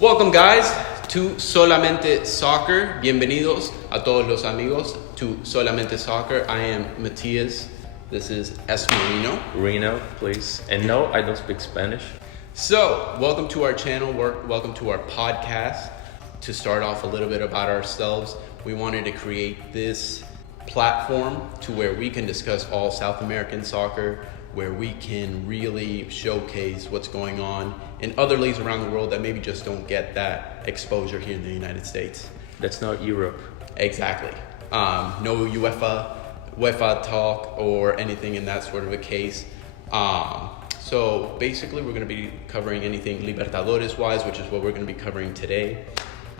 Welcome, guys, to Solamente Soccer. Bienvenidos a todos los amigos to Solamente Soccer. I am Matias. This is Esmerino. Reno, please. And no, I don't speak Spanish. So, welcome to our channel. Welcome to our podcast. To start off a little bit about ourselves, we wanted to create this platform to where we can discuss all South American soccer, where we can really showcase what's going on in other leagues around the world that maybe just don't get that exposure here in the United States. That's not Europe. Exactly. No UEFA talk or anything in that sort of a case. So basically we're going to be covering anything Libertadores wise, which is what we're going to be covering today,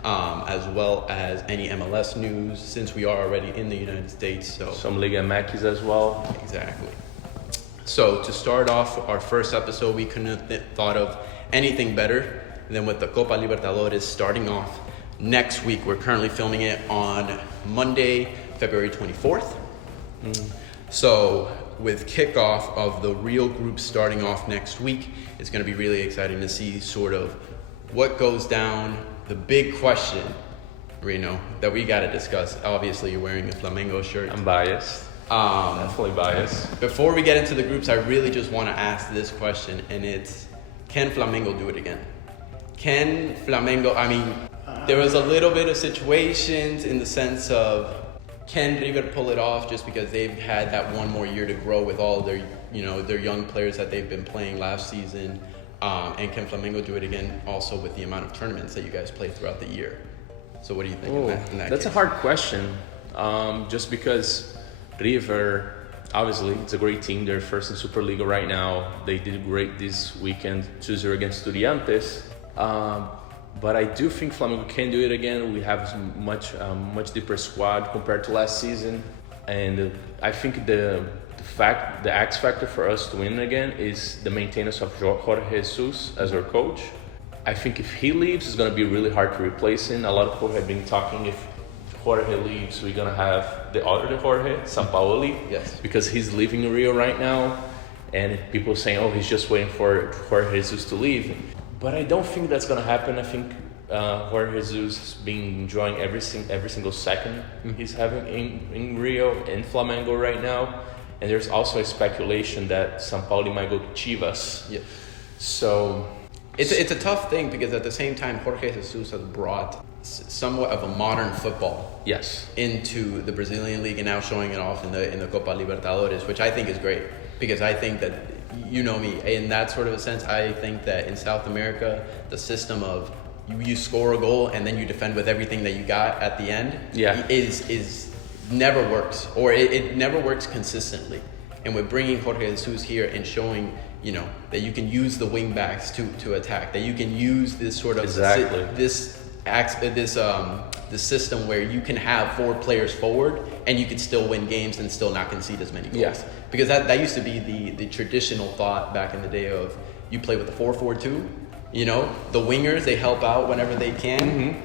as well as any MLS news since we are already in the United States. So some Liga MX as well. Exactly. So to start off our first episode, we couldn't have thought of anything better than with the Copa Libertadores starting off next week. We're currently filming it on Monday, February 24th. So with kickoff of the real group starting off next week, it's going to be really exciting to see sort of what goes down. The big question, Reno, that we got to discuss. Obviously, you're wearing a Flamengo shirt. I'm biased. Definitely biased. Before we get into the groups, I really just want to ask this question, and it's, can Flamengo do it again? Can Flamengo, there was a little bit of situations in the sense of, can River pull it off just because they've had that one more year to grow with all their, their young players that they've been playing last season? And can Flamengo do it again also with the amount of tournaments that you guys play throughout the year? So what do you think in that That's case? a hard question. Just because River, obviously, it's a great team. They're first in Superliga right now. They did great this weekend, 2-0 against Estudiantes. But I do think Flamengo can do it again. We have much deeper squad compared to last season. And I think the X factor for us to win again is the maintenance of Jorge Jesus as our coach. I think if he leaves, it's going to be really hard to replace him. A lot of people have been talking if Jorge leaves, we're going to have the other Jorge, Sampaoli. Yes. Because he's leaving Rio right now. And people are saying, oh, he's just waiting for Jorge Jesus to leave. But I don't think that's going to happen. I think Jorge Jesus has been enjoying every single second he's having in Rio and Flamengo right now. And there's also a speculation that Sampaoli might go to Chivas. Yeah. So it's a tough thing because at the same time, Jorge Jesus has brought somewhat of a modern football into the Brazilian league and now showing it off in the Copa Libertadores, which I think is great because I think that, you know me, in that sort of a sense, I think that in South America, the system of you score a goal and then you defend with everything that you got at the end is never works, or it never works consistently. And with bringing Jorge Jesus here and showing, that you can use the wing backs to attack, that you can use this sort of this system where you can have 4 players forward and you can still win games and still not concede as many goals. Yeah. Because that used to be the traditional thought back in the day of you play with the 4-4-2. The wingers, they help out whenever they can.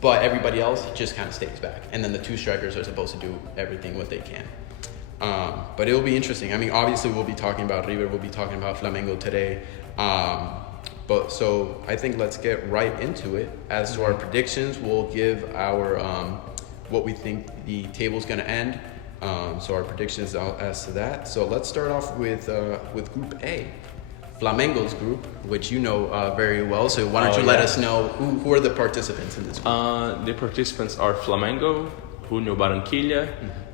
But everybody else just kind of stays back. And then the 2 strikers are supposed to do everything what they can. But it'll be interesting. Obviously we'll be talking about River, we'll be talking about Flamengo today. But so I think let's get right into it. As to our predictions, we'll give our what we think the table's going to end. So our predictions as to that. So let's start off with Group A. Flamengo's group, which you know very well. So why don't you let us know who are the participants in this group? The participants are Flamengo, Junior Barranquilla,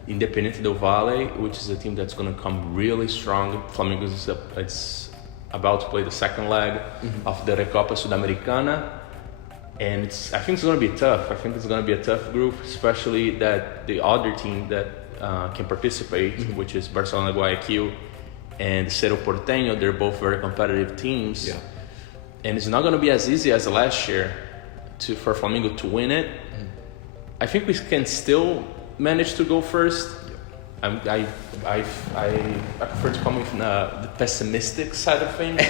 Independiente del Valle, which is a team that's going to come really strong. Flamengo is about to play the second leg of the Recopa Sudamericana. And I think it's going to be tough. I think it's going to be a tough group, especially that the other team that can participate, which is Barcelona Guayaquil and Cerro Porteño, they're both very competitive teams. Yeah. And it's not going to be as easy as last year for Flamengo to win it. I think we can still manage to go first. I prefer to come with the pessimistic side of things.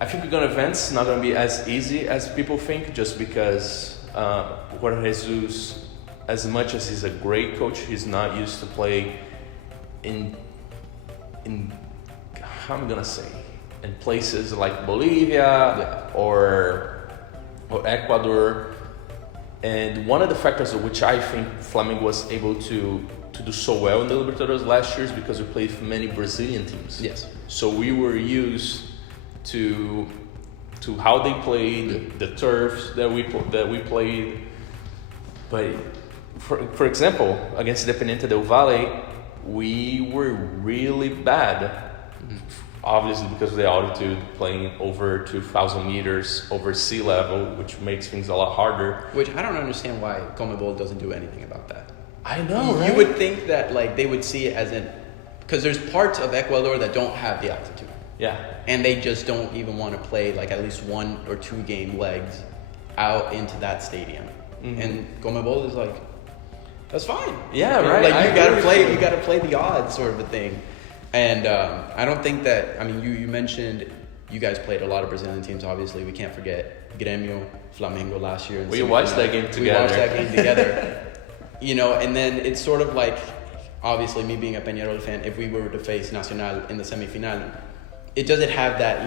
I think we're going to advance. It's not going to be as easy as people think, just because Jorge Jesus, as much as he's a great coach, he's not used to play in how I'm gonna say, in places like Bolivia or Ecuador. And one of the factors of which I think Flamengo was able to do so well in the Libertadores last year is because we played with many Brazilian teams. Yes. So we were used to how they played, the turfs that we played. But for example, against Independiente del Valle, we were really bad. Obviously because of the altitude, playing over 2,000 meters over sea level, which makes things a lot harder. Which I don't understand why Conmebol doesn't do anything about that. I know, right? You would think that like they would see it as because there's parts of Ecuador that don't have the altitude. Yeah. And they just don't even want to play like at least 1 or 2 game legs out into that stadium. Mm-hmm. And Conmebol is like, that's fine. Yeah, right. Like you gotta play the odds sort of a thing. And I don't think that, I mean, you mentioned you guys played a lot of Brazilian teams, obviously. We can't forget Grêmio, Flamengo last year. We watched that game together. We watched that game together. And then it's sort of like, obviously me being a Peñarol fan, if we were to face Nacional in the semifinal, it doesn't have that,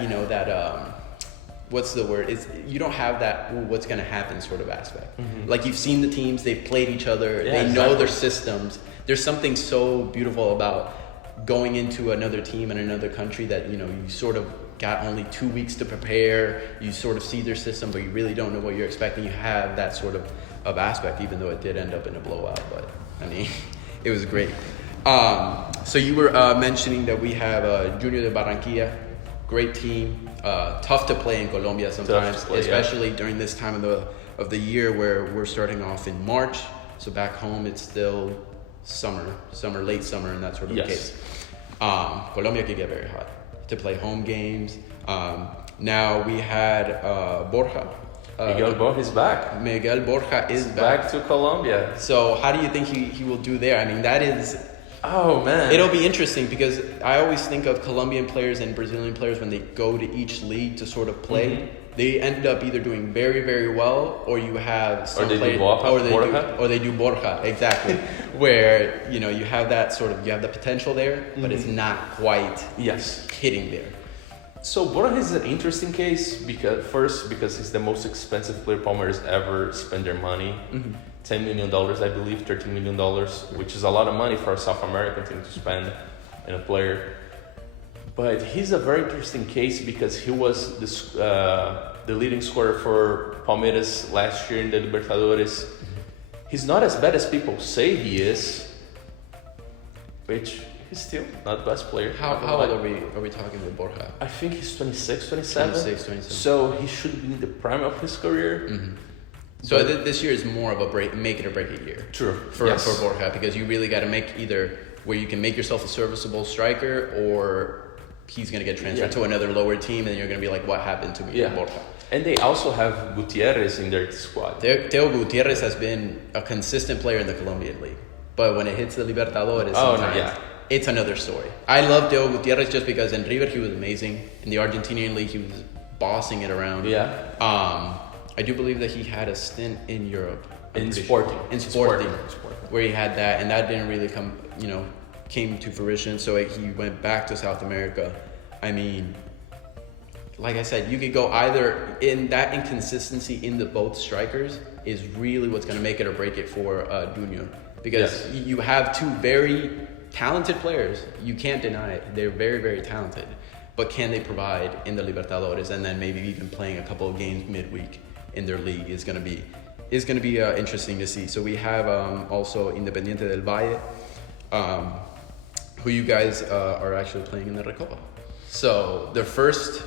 what's the word? You don't have that, what's going to happen sort of aspect. Mm-hmm. Like you've seen the teams, they've played each other, they know their systems. There's something so beautiful about going into another team in another country that, you sort of got only 2 weeks to prepare. You sort of see their system, but you really don't know what you're expecting. You have that sort of aspect, even though it did end up in a blowout. But, I mean, it was great. So you were mentioning that we have Junior de Barranquilla, great team, tough to play in Colombia sometimes, especially during this time of the year where we're starting off in March. So back home, it's still late summer, and that sort of case. Colombia could get very hot to play home games. Now we had Borja. Miguel Borja is back. Miguel Borja is back to Colombia. So how do you think he will do there? I mean, that is... Oh, man. It'll be interesting because I always think of Colombian players and Brazilian players when they go to each league to sort of play. Mm-hmm. They end up either doing very, very well, or you have some players, or they do Borja, exactly. Where you have that sort of, you have the potential there, but it's not quite hitting there. So Borja is an interesting case because he's the most expensive player Palmeiras ever spent their money. Mm-hmm. $10 million, I believe, $13 million, which is a lot of money for a South American team to spend in a player. But he's a very interesting case because he was the leading scorer for Palmeiras last year in the Libertadores. He's not as bad as people say he is, which he's still not the best player. How old are we talking with Borja? I think he's 26, 27. 27. So he should be in the prime of his career. Mm-hmm. So this year is more of a make it or break it year. True. For Borja, because you really got to make either where you can make yourself a serviceable striker, or he's going to get transferred to another lower team, and you're going to be like, what happened to me, Borja? And they also have Gutierrez in their squad. Teo Gutierrez has been a consistent player in the Colombian league, but when it hits the Libertadores, sometimes it's another story. I love Teo Gutierrez just because in River he was amazing. In the Argentinian league, he was bossing it around. Yeah. I do believe that he had a stint in Europe. In Sporting, where he had that, and that didn't really came to fruition. So he went back to South America. I mean, like I said, you could go either in that inconsistency in the both strikers is really what's going to make it or break it for Junior, because you have two very talented players. You can't deny it. They're very, very talented, but can they provide in the Libertadores, and then maybe even playing a couple of games midweek in their league is going to be interesting to see. So we have also Independiente del Valle, who you guys are actually playing in the Recopa. So their first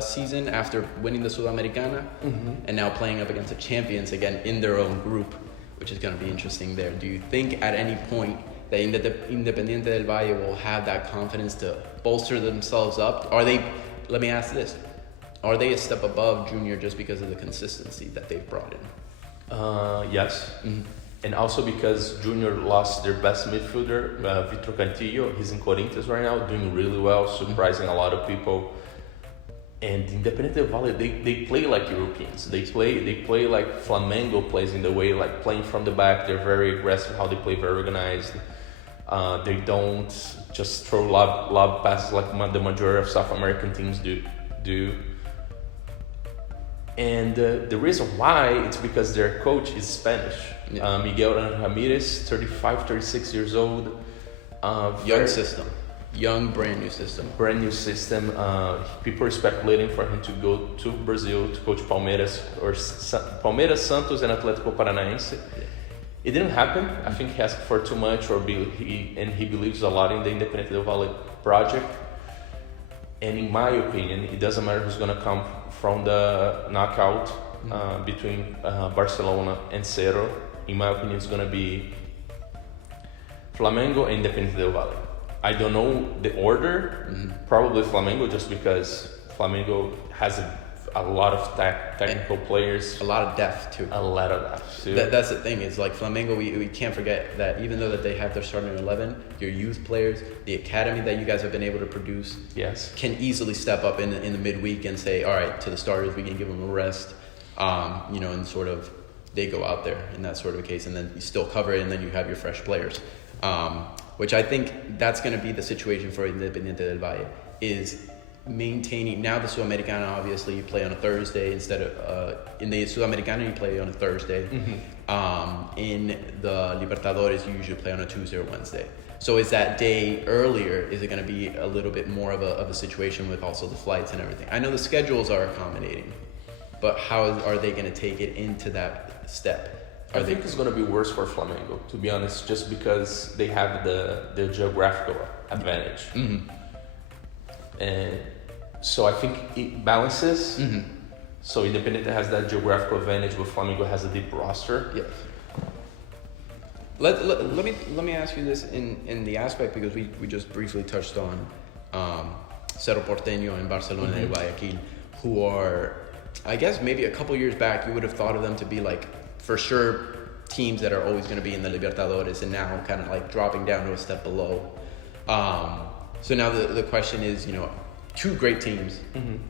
season after winning the Sudamericana, and now playing up against the champions again in their own group, which is going to be interesting there. Do you think at any point that Independiente del Valle will have that confidence to bolster themselves up? Let me ask this. Are they a step above Junior just because of the consistency that they've brought in? Yes. Mm-hmm. And also because Junior lost their best midfielder, Vitor Cantillo. He's in Corinthians right now, doing really well, surprising a lot of people. And Independiente del Valle, they play like Europeans. They play like Flamengo plays, in the way, like playing from the back. They're very aggressive, how they play, very organized. They don't just throw lob passes like the majority of South American teams do. And the reason why, it's because their coach is Spanish. Yeah. Miguel Ramirez, 35, 36 years old. Young, brand new system. Brand new system. People are speculating for him to go to Brazil to coach Palmeiras, or Palmeiras, Santos, and Atlético Paranaense. Yeah. It didn't happen. I think he asked for too much, he believes a lot in the Independente del Valle project. And in my opinion, it doesn't matter who's going to come from the knockout between Barcelona and Cerro. In my opinion, it's going to be Flamengo and Independente del Valle. I don't know the order. Probably Flamengo, just because Flamengo has a lot of technical players. A lot of depth too. That's the thing. It's like Flamengo, we can't forget that even though that they have their starting 11, your youth players, the academy that you guys have been able to produce, yes, can easily step up in the midweek and say, all right, to the starters, we can give them a rest, and sort of they go out there in that sort of a case, and then you still cover it, and then you have your fresh players. Which I think that's going to be the situation for Independiente del Valle, is maintaining. Now the Sudamericana, obviously you play on a Thursday instead of in the Sudamericana you play on a Thursday. In the Libertadores you usually play on a Tuesday or Wednesday. So is that day earlier, is it going to be a little bit more of a situation with also the flights and everything? I know the schedules are accommodating, but how are they going to take it into that step? I think it's going to be worse for Flamengo, to be honest, just because they have the geographical advantage. And so I think it balances. So Independiente has that geographical advantage, but Flamengo has a deep roster. Yes. Let me ask you this in the aspect, because we just briefly touched on Cerro Porteño and Barcelona de Guayaquil, who are, I guess maybe a couple years back you would have thought of them to be like, for sure, teams that are always going to be in the Libertadores, and now kind of like dropping down to a step below. So now the question is, two great teams.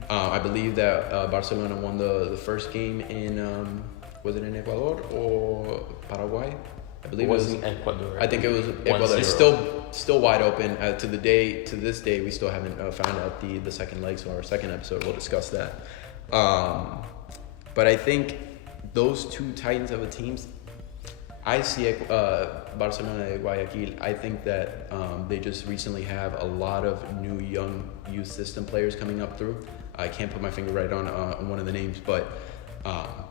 I believe that Barcelona won the first game in, was it in Ecuador or Paraguay? I believe it was in Ecuador. I think it was Ecuador. It's still wide open. To this day, we still haven't found out the second leg. So our second episode, we'll discuss that. But I think those two titans of a teams, I see Barcelona de Guayaquil. I think that they just recently have a lot of new young youth system players coming up through. I can't put my finger right on one of the names, but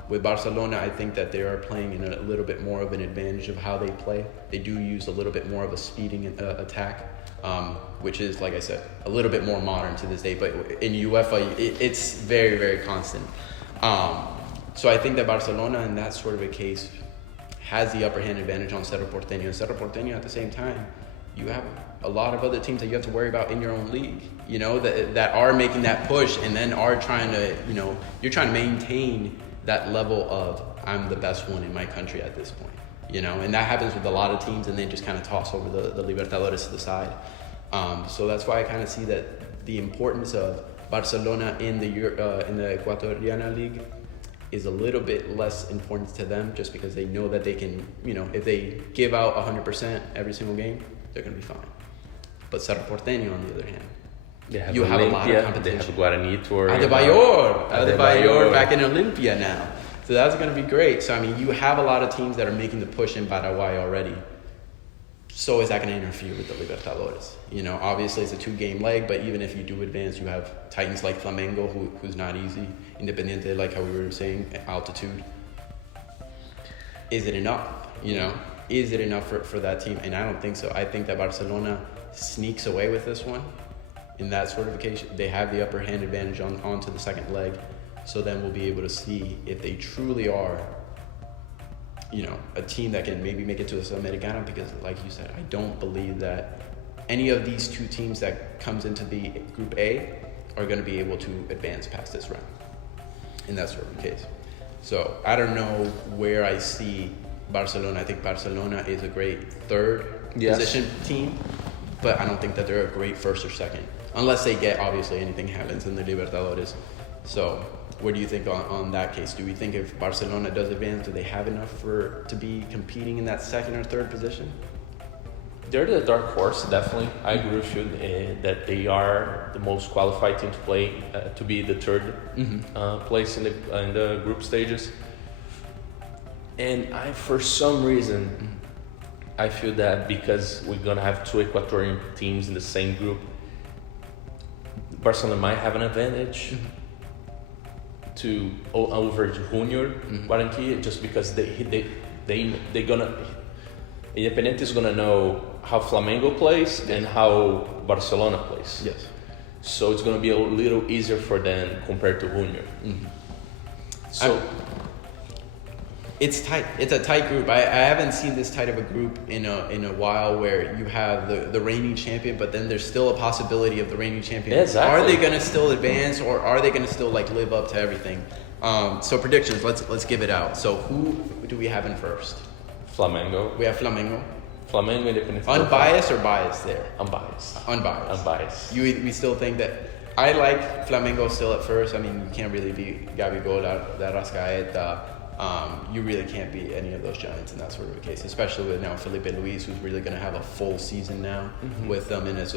with Barcelona, I think that they are playing in a little bit more of an advantage of how they play. They do use a little bit more of a speeding attack, which is, like I said, a little bit more modern to this day. But in UEFA, it's very, very constant. So I think that Barcelona, in that sort of a case, has the upper hand advantage on Cerro Porteño. And Cerro Porteño, at the same time, you have a lot of other teams that you have to worry about in your own league, that are making that push and then are trying to, you're trying to maintain that level of, I'm the best one in my country at this point, and that happens with a lot of teams, and they just kind of toss over the Libertadores to the side. So that's why I kind of see that the importance of Barcelona in the Ecuatoriana League is a little bit less important to them, just because they know that they can, if they give out 100% every single game, they're going to be fine. But Cerro Porteño, on the other hand, you have a lot of competition. They have Guarani Tour. Adebayor back in Olympia now. So that's going to be great. So, you have a lot of teams that are making the push in Paraguay already. So is that going to interfere with the Libertadores? Obviously it's a 2-game leg, but even if you do advance, you have titans like Flamengo, who's not easy. Independiente, like how we were saying, altitude. Is it enough? Is it enough for that team? And I don't think so. I think that Barcelona sneaks away with this one. In that sort of occasion, they have the upper hand advantage onto the second leg. So then we'll be able to see if they truly are, a team that can maybe make it to the Sudamericana, because like you said, I don't believe that any of these two teams that comes into the Group A are going to be able to advance past this round in that sort of case. So I don't know where I see Barcelona. I think Barcelona is a great third position team, but I don't think that they're a great first or second, unless they get, obviously anything happens in the Libertadores. So what do you think on that case? Do we think if Barcelona does advance, do they have enough to be competing in that second or third position? They're the dark horse, definitely. I agree with you that they are the most qualified team to play, to be the third place in the group stages. And for some reason, I feel that because we're gonna have two Ecuadorian teams in the same group, Barcelona might have an advantage over Junior Barranquilla, just because they gonna. Independiente is gonna know how Flamengo plays and how Barcelona plays. Yes. So it's gonna be a little easier for them compared to Junior. So it's tight. It's a tight group. I haven't seen this tight of a group in a while, where you have the reigning champion, but then there's still a possibility of the reigning champion. Exactly. Are they gonna still advance, or are they gonna still like live up to everything? So predictions. Let's give it out. So who do we have in first? Flamengo. We have Flamengo. Flamengo, Independiente. Unbiased or biased there? Unbiased. Unbiased. We still think that. I like Flamengo still at first. I mean, you can't really be Gabigol, Arrascaeta. You really can't beat any of those giants in that sort of a case, especially with now Felipe Luis, who's really going to have a full season now with them, and then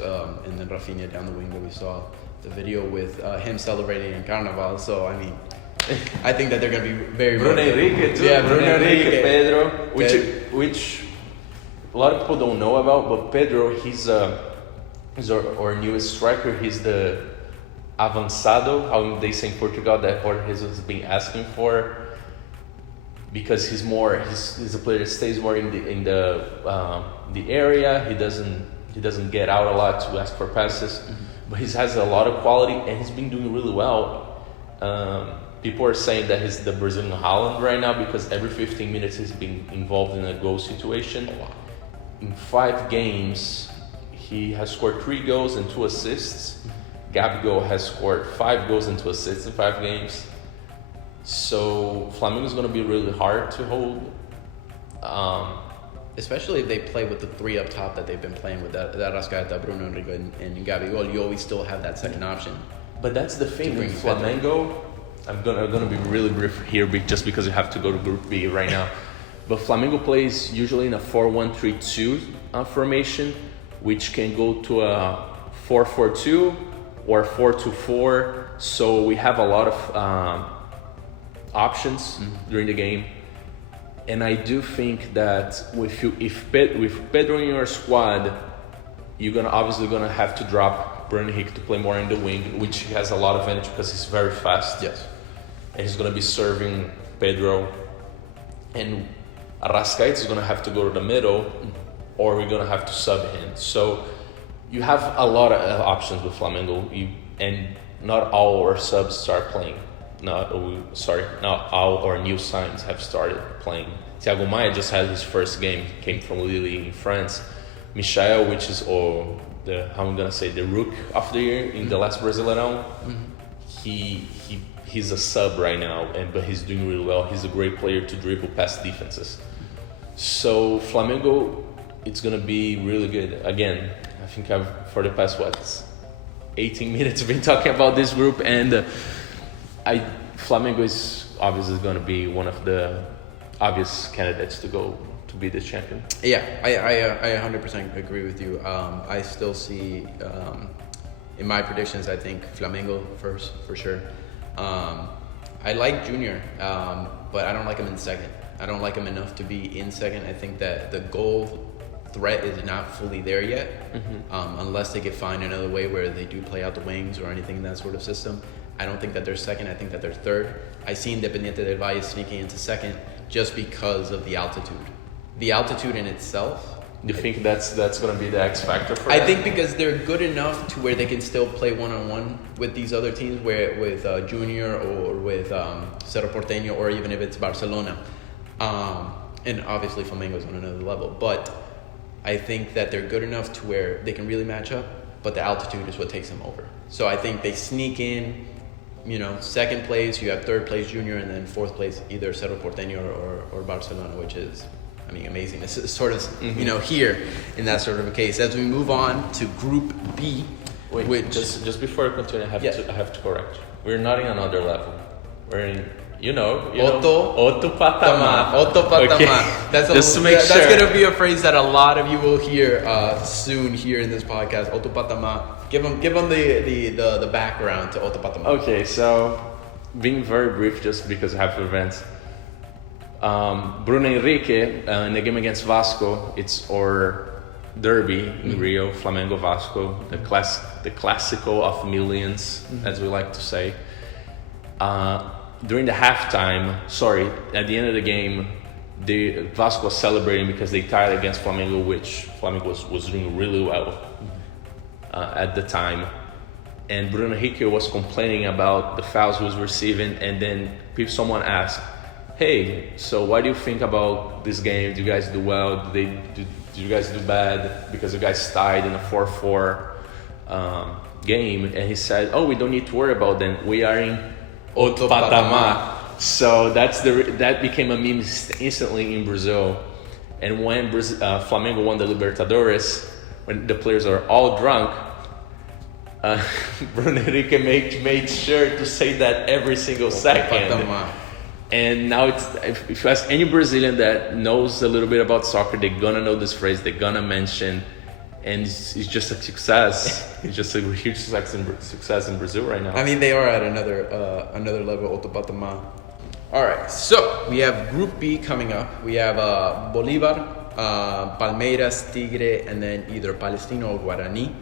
Rafinha down the wing that we saw the video with him celebrating in Carnival. So, I mean, I think that they're going to be very... Bruno Henrique too. Yeah, Bruno Henrique, Pedro, which a lot of people don't know about, but Pedro, he's our newest striker. He's the avançado, how they say in Portugal, that Jorge Jesus has been asking for, because he's a player that stays more in the area. He doesn't get out a lot to ask for passes, but he has a lot of quality, and he's been doing really well. People are saying that he's the Brazilian Haaland right now, because every 15 minutes he's been involved in a goal situation. In 5 games, he has scored 3 goals and 2 assists. Gabigol has scored 5 goals and 2 assists in 5 games. So Flamengo is going to be really hard to hold. Especially if they play with the 3 up top that they've been playing with, that Arrascaeta, Bruno Henrique, and Gabigol. You always still have that second option. But that's the thing with Flamengo. I'm gonna be really brief here, just because you have to go to Group B right now. But Flamengo plays usually in a 4-1-3-2 formation, which can go to a 4-4-2 or 4-2-4. So we have a lot of options during the game. And I do think that with Pedro in your squad, you're obviously gonna have to drop Bruno Henrique to play more in the wing, which has a lot of advantage because he's very fast. Yes. And he's gonna be serving Pedro. And Arrascaeta is gonna have to go to the middle, or we're gonna have to sub him. So you have a lot of options with Flamengo, and not all our subs start playing. Not all our new signs have started playing. Thiago Maia just had his first game, came from Lille in France. Michael, which is the rook of the year in the last Brasileirão, he's a sub right now, but he's doing really well. He's a great player to dribble past defenses. So Flamengo, it's gonna be really good. Again, I think for the past 18 minutes been talking about this group, and Flamengo is obviously going to be one of the obvious candidates to be the champion. Yeah, I 100% agree with you. I still see, in my predictions, I think Flamengo first, for sure. I like Junior, but I don't like him in second. I don't like him enough to be in second. I think that the goal threat is not fully there yet, unless they could find another way where they do play out the wings or anything in that sort of system. I don't think that they're second. I think that they're third. I see Independiente del Valle sneaking into second just because of the altitude. The altitude in itself. You think that's going to be the X factor for I them? think because they're good enough to where they can still play one-on-one with these other teams, with Junior or with Cerro Porteño, or even if it's Barcelona. And obviously Flamengo's on another level. But I think that they're good enough to where they can really match up, but the altitude is what takes them over. So I think they sneak in, second place, you have third place Junior, and then fourth place either Cerro Porteño or Barcelona, which is, amazing. It's sort of, here in that sort of a case. As we move on to Group B, just before I continue, I have to correct you. We're not in another level. We're in Outro patamar. Outro patamar. Okay. That's going to be a phrase that a lot of you will hear soon here in this podcast. Outro patamar. Give them the background to Outro patamar. Okay, so being very brief, just because I have to advance. Bruno Henrique in the game against Vasco, it's our derby in Rio, Flamengo Vasco, the classical of millions, as we like to say. During the halftime, at the end of the game, the Vasco was celebrating because they tied against Flamengo, which Flamengo was doing really well at the time. And Bruno Henrique was complaining about the fouls he was receiving, and then someone asked, "Hey, so what do you think about this game? Do you guys do well? Did you guys do bad? Because you guys tied in a 4-4 game." And he said, "Oh, we don't need to worry about them. We are in outro patamar." So that became a meme instantly in Brazil. And when Flamengo won the Libertadores, when the players are all drunk, Bruno Henrique made sure to say that every single second. And now if you ask any Brazilian that knows a little bit about soccer, they're gonna know this phrase. They're gonna mention, and it's just a success. It's just a huge success in Brazil right now. I mean, they are at another level. Outro patamar. All right, so we have Group B coming up. We have Bolívar, Palmeiras, Tigre, and then either Palestino or Guarani.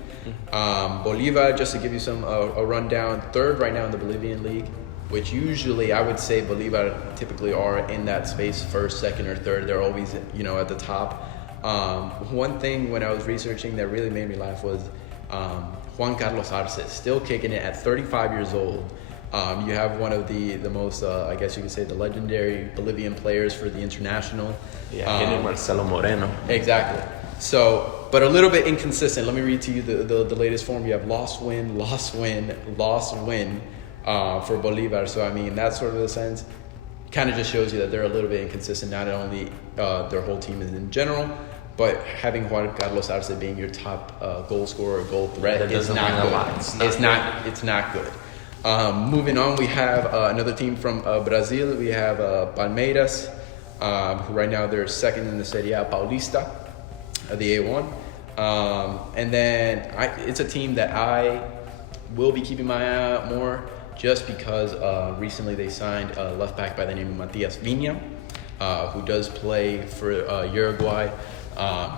Bolívar, just to give you a rundown, third right now in the Bolivian league, which usually I would say Bolívar typically are in that space, first, second, or third. They're always, at the top. One thing when I was researching that really made me laugh was Juan Carlos Arce, still kicking it at 35 years old. You have one of the most, I guess you could say, the legendary Bolivian players for the international. Yeah, Marcelo Moreno. Exactly. So, but a little bit inconsistent. Let me read to you the latest form. You have loss, win, loss, win, loss, win for Bolívar. So, I mean, that sort of the sense kind of just shows you that they're a little bit inconsistent, not only their whole team in general, but having Juan Carlos Arce being your top goal scorer, goal threat is not good. It's not good. Moving on, we have another team from Brazil. We have Palmeiras, who right now they're second in the Serie A Paulista, the A1. And then it's a team that I will be keeping my eye out more, just because recently they signed a left back by the name of Matias Vinha, who does play for Uruguay.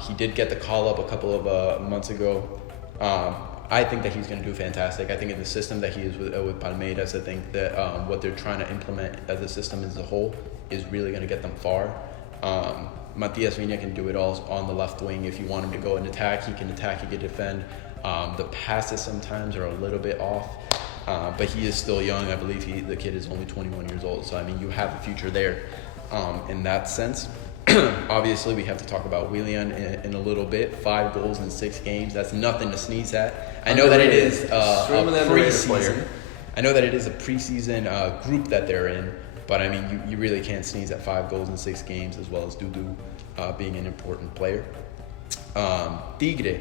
He did get the call up a couple of months ago. I think that he's going to do fantastic. I think in the system that he is with Palmeiras, I think that what they're trying to implement as a system as a whole is really going to get them far. Matias Vinha can do it all on the left wing. If you want him to go and attack, he can defend. The passes sometimes are a little bit off, but he is still young. I believe the kid is only 21 years old. So, I mean, you have a future there in that sense. Obviously, we have to talk about Willian in a little bit. 5 goals in 6 games. That's nothing to sneeze at. I know that it is a preseason. I know that it is a preseason group that they're in, but I mean, you really can't sneeze at 5 goals in 6 games, as well as Dudu being an important player. Tigre,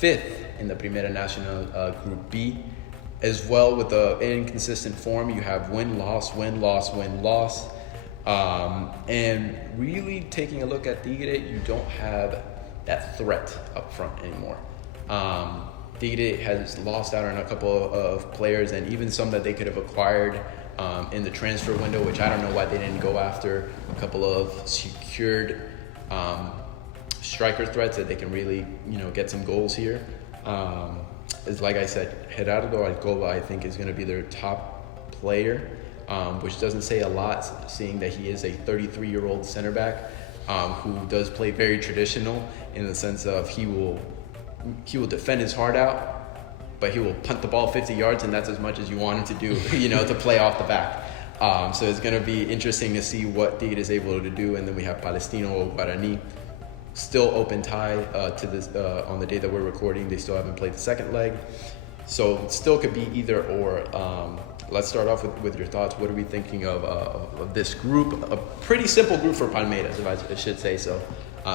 5th in the Primera Nacional Group B, as well with the inconsistent form. You have win, loss, win, loss, win, loss. And really taking a look at Tigre, you don't have that threat up front anymore. Tigre has lost out on a couple of players, and even some that they could have acquired in the transfer window, which I don't know why they didn't go after. A couple of secured striker threats that they can really, get some goals here. Is like I said, Gerardo Alcoba, I think, is going to be their top player. Which doesn't say a lot, seeing that he is a 33-year-old center back who does play very traditional in the sense of he will defend his heart out, but he will punt the ball 50 yards, and that's as much as you want him to do, to play off the back. So it's going to be interesting to see what Tigre is able to do. And then we have Palestino or Guarani, still open tie to this on the day that we're recording. They still haven't played the second leg, so it still could be either or. Let's start off with your thoughts. What are we thinking of this group? A pretty simple group for Palmeiras, if I should say so.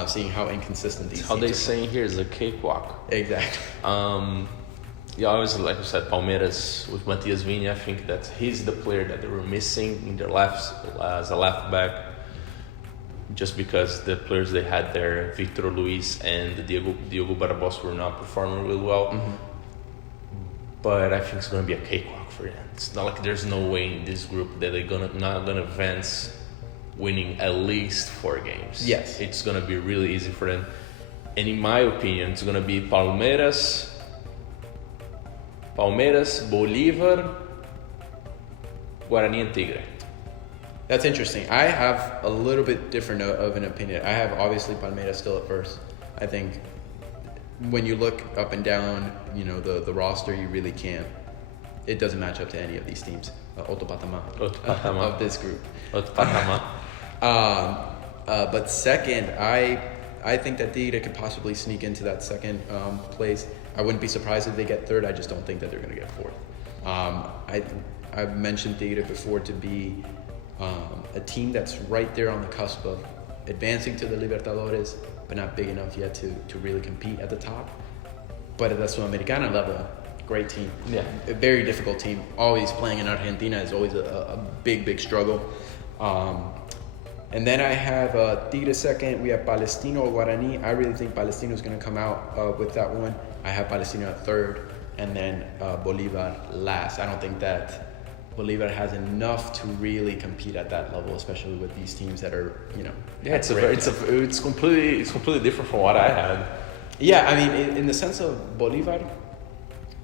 Seeing how inconsistent these teams are. How they say here is a cakewalk. Exactly. Yeah, obviously, like you said, Palmeiras with Matias Vinha, I think that he's the player that they were missing in their left as a left back. Just because the players they had there, Victor Luis and Diogo Barbosa, were not performing really well. Mm-hmm. But I think it's gonna be a cakewalk for them. It's not like there's no way in this group that they're not gonna advance, winning at least 4 games. Yes, it's gonna be really easy for them. And in my opinion, it's gonna be Palmeiras, Bolívar, Guarani, and Tigre. that's interesting. I have a little bit different of an opinion. I have obviously Palmeiras still at first. I think when you look up and down, the roster, you really can't. It doesn't match up to any of these teams. Outro patamar of this group. Outro patamar. But second, I think that Tigre could possibly sneak into that second place. I wouldn't be surprised if they get third. I just don't think that they're going to get fourth. I've mentioned Tigre before to be a team that's right there on the cusp of advancing to the Libertadores, but not big enough yet to really compete at the top. But at the Sudamericana level, great team. Yeah. A very difficult team. Always playing in Argentina is always a big struggle. And then I have Tigre second. We have Palestino or Guarani. I really think Palestino is going to come out with that one. I have Palestino at third, and then Bolivar last. I don't think that Bolivar has enough to really compete at that level, especially with these teams that are, Yeah, it's completely different from what I had. Yeah, I mean, in the sense of Bolivar,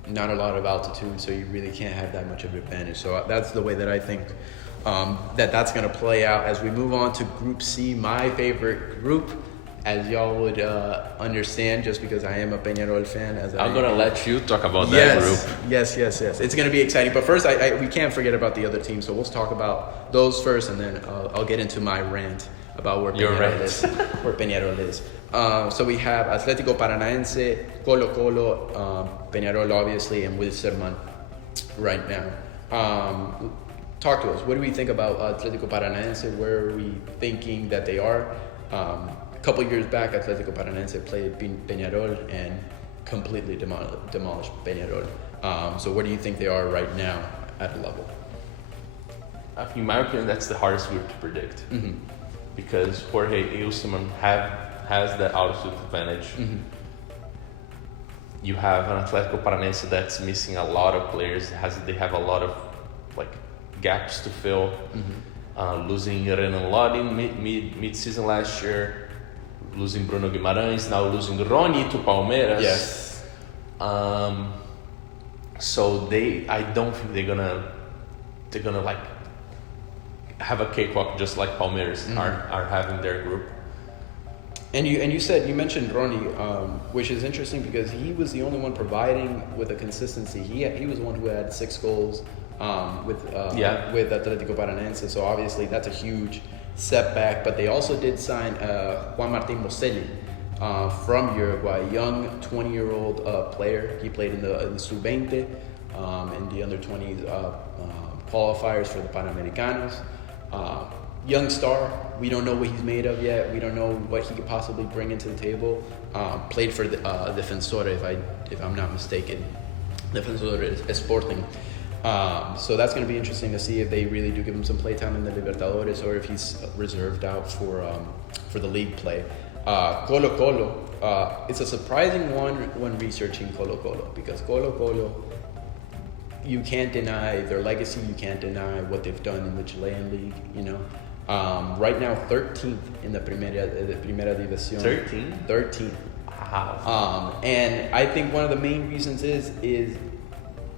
not a lot of altitude, so you really can't have that much of an advantage. So that's the way that I think that's going to play out as we move on to Group C, my favorite group, as y'all would understand, just because I am a Peñarol fan. I'm going to let you talk about that group. Yes. It's going to be exciting. But first, we can't forget about the other teams, so we'll talk about those first, and then I'll get into my rant about where Peñarol is. So we have Atlético Paranaense, Colo-Colo, Peñarol, obviously, and Wilstermann right now. Talk to us. What do we think about Atlético Paranaense? Where are we thinking that they are? A couple years back, Atlético Paranaense played Peñarol and completely demolished Peñarol. So where do you think they are right now at a level? In my opinion, that's the hardest group to predict. Mm-hmm. Because Jorge Wilstermann has that altitude advantage. Mm-hmm. You have an Atlético Paranaense that's missing a lot of players. They have a lot of gaps to fill. Mm-hmm. Losing Renan Lodi mid-season last year, losing Bruno Guimarães, now losing Rony to Palmeiras. Yes. So I don't think they're gonna have a cakewalk just like Palmeiras are having their group. And you mentioned Rony, which is interesting because he was the only one providing with a consistency. He was the one who had 6 goals with Atlético Paranaense. So obviously that's a huge setback. But they also did sign Juan Martín Boselli from Uruguay, young 20-year-old player. He played in the Sub-20 in the under-20s qualifiers for the Panamericanos. Young star. We don't know what he's made of yet. We don't know what he could possibly bring into the table. Played for the Defensor, if I'm not mistaken. Defensor is Sporting. So that's going to be interesting to see if they really do give him some playtime in the Libertadores or if he's reserved out for the league play. Colo-Colo, it's a surprising one when researching Colo-Colo because Colo-Colo, you can't deny their legacy. You can't deny what they've done in the Chilean league. Right now, 13th in the Primera División. 13th. Wow. And I think one of the main reasons is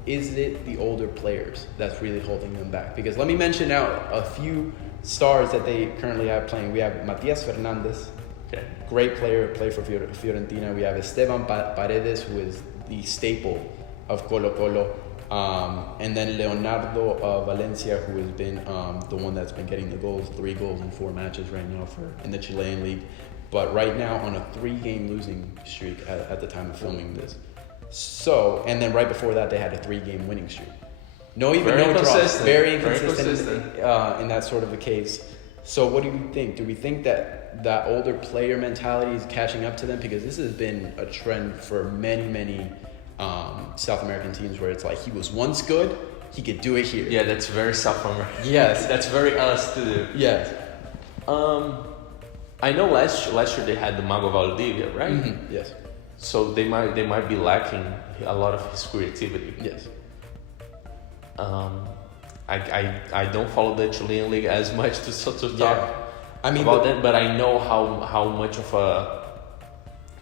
it the older players that's really holding them back? Because let me mention now a few stars that they currently have playing. We have Matias Fernandez, great player, played for Fiorentina. We have Esteban Paredes, who is the staple of Colo-Colo. And then Leonardo Valencia, who has been the one that's been getting the goals, 3 goals in 4 matches right now in the Chilean league. But right now on a 3-game losing streak at the time of filming this. So, and then right before that, they had a 3-game winning streak. No draws. Very inconsistent in that sort of a case. So what do you think? Do we think that older player mentality is catching up to them? Because this has been a trend for many South American teams where it's like he was once good, he could do it here. Yeah, that's very South American. Yes. That's very us to do. Yes. I know last year they had the Mago Valdivia, right? Mm-hmm. Yes. So they might be lacking a lot of his creativity. Yes. I don't follow the Chilean league as much to talk about that, but I know how much of a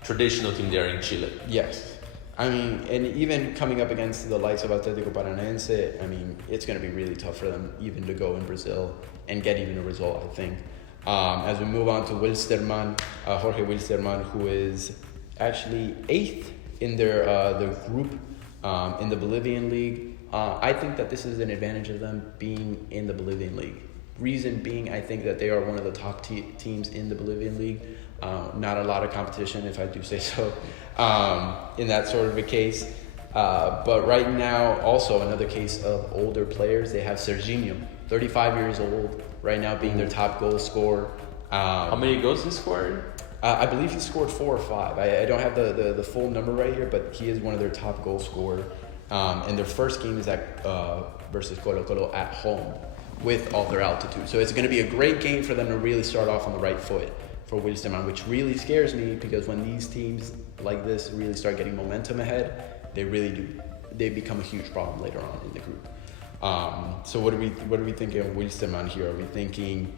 traditional team they are in Chile. Yes. I mean, and even coming up against the likes of Atlético Paranaense, I mean, it's going to be really tough for them even to go in Brazil and get even a result, I think. As we move on to Wilstermann, Jorge Wilstermann, who is actually 8th in their group in the Bolivian league. I think that this is an advantage of them being in the Bolivian league. Reason being, I think that they are one of the top teams in the Bolivian league. Not a lot of competition, if I do say so, in that sort of a case. But right now, also another case of older players. They have Serginho, 35 years old, right now being their top goal scorer. How many goals he scored? I believe he scored 4 or 5. I don't have the full number right here, but he is one of their top goal scorers. And their first game is versus Colo Colo at home with all their altitude. So it's going to be a great game for them to really start off on the right foot for Wilstermann, which really scares me because when these teams like this really start getting momentum ahead, they become a huge problem later on in the group. So what are we thinking of Wilstermann here? Are we thinking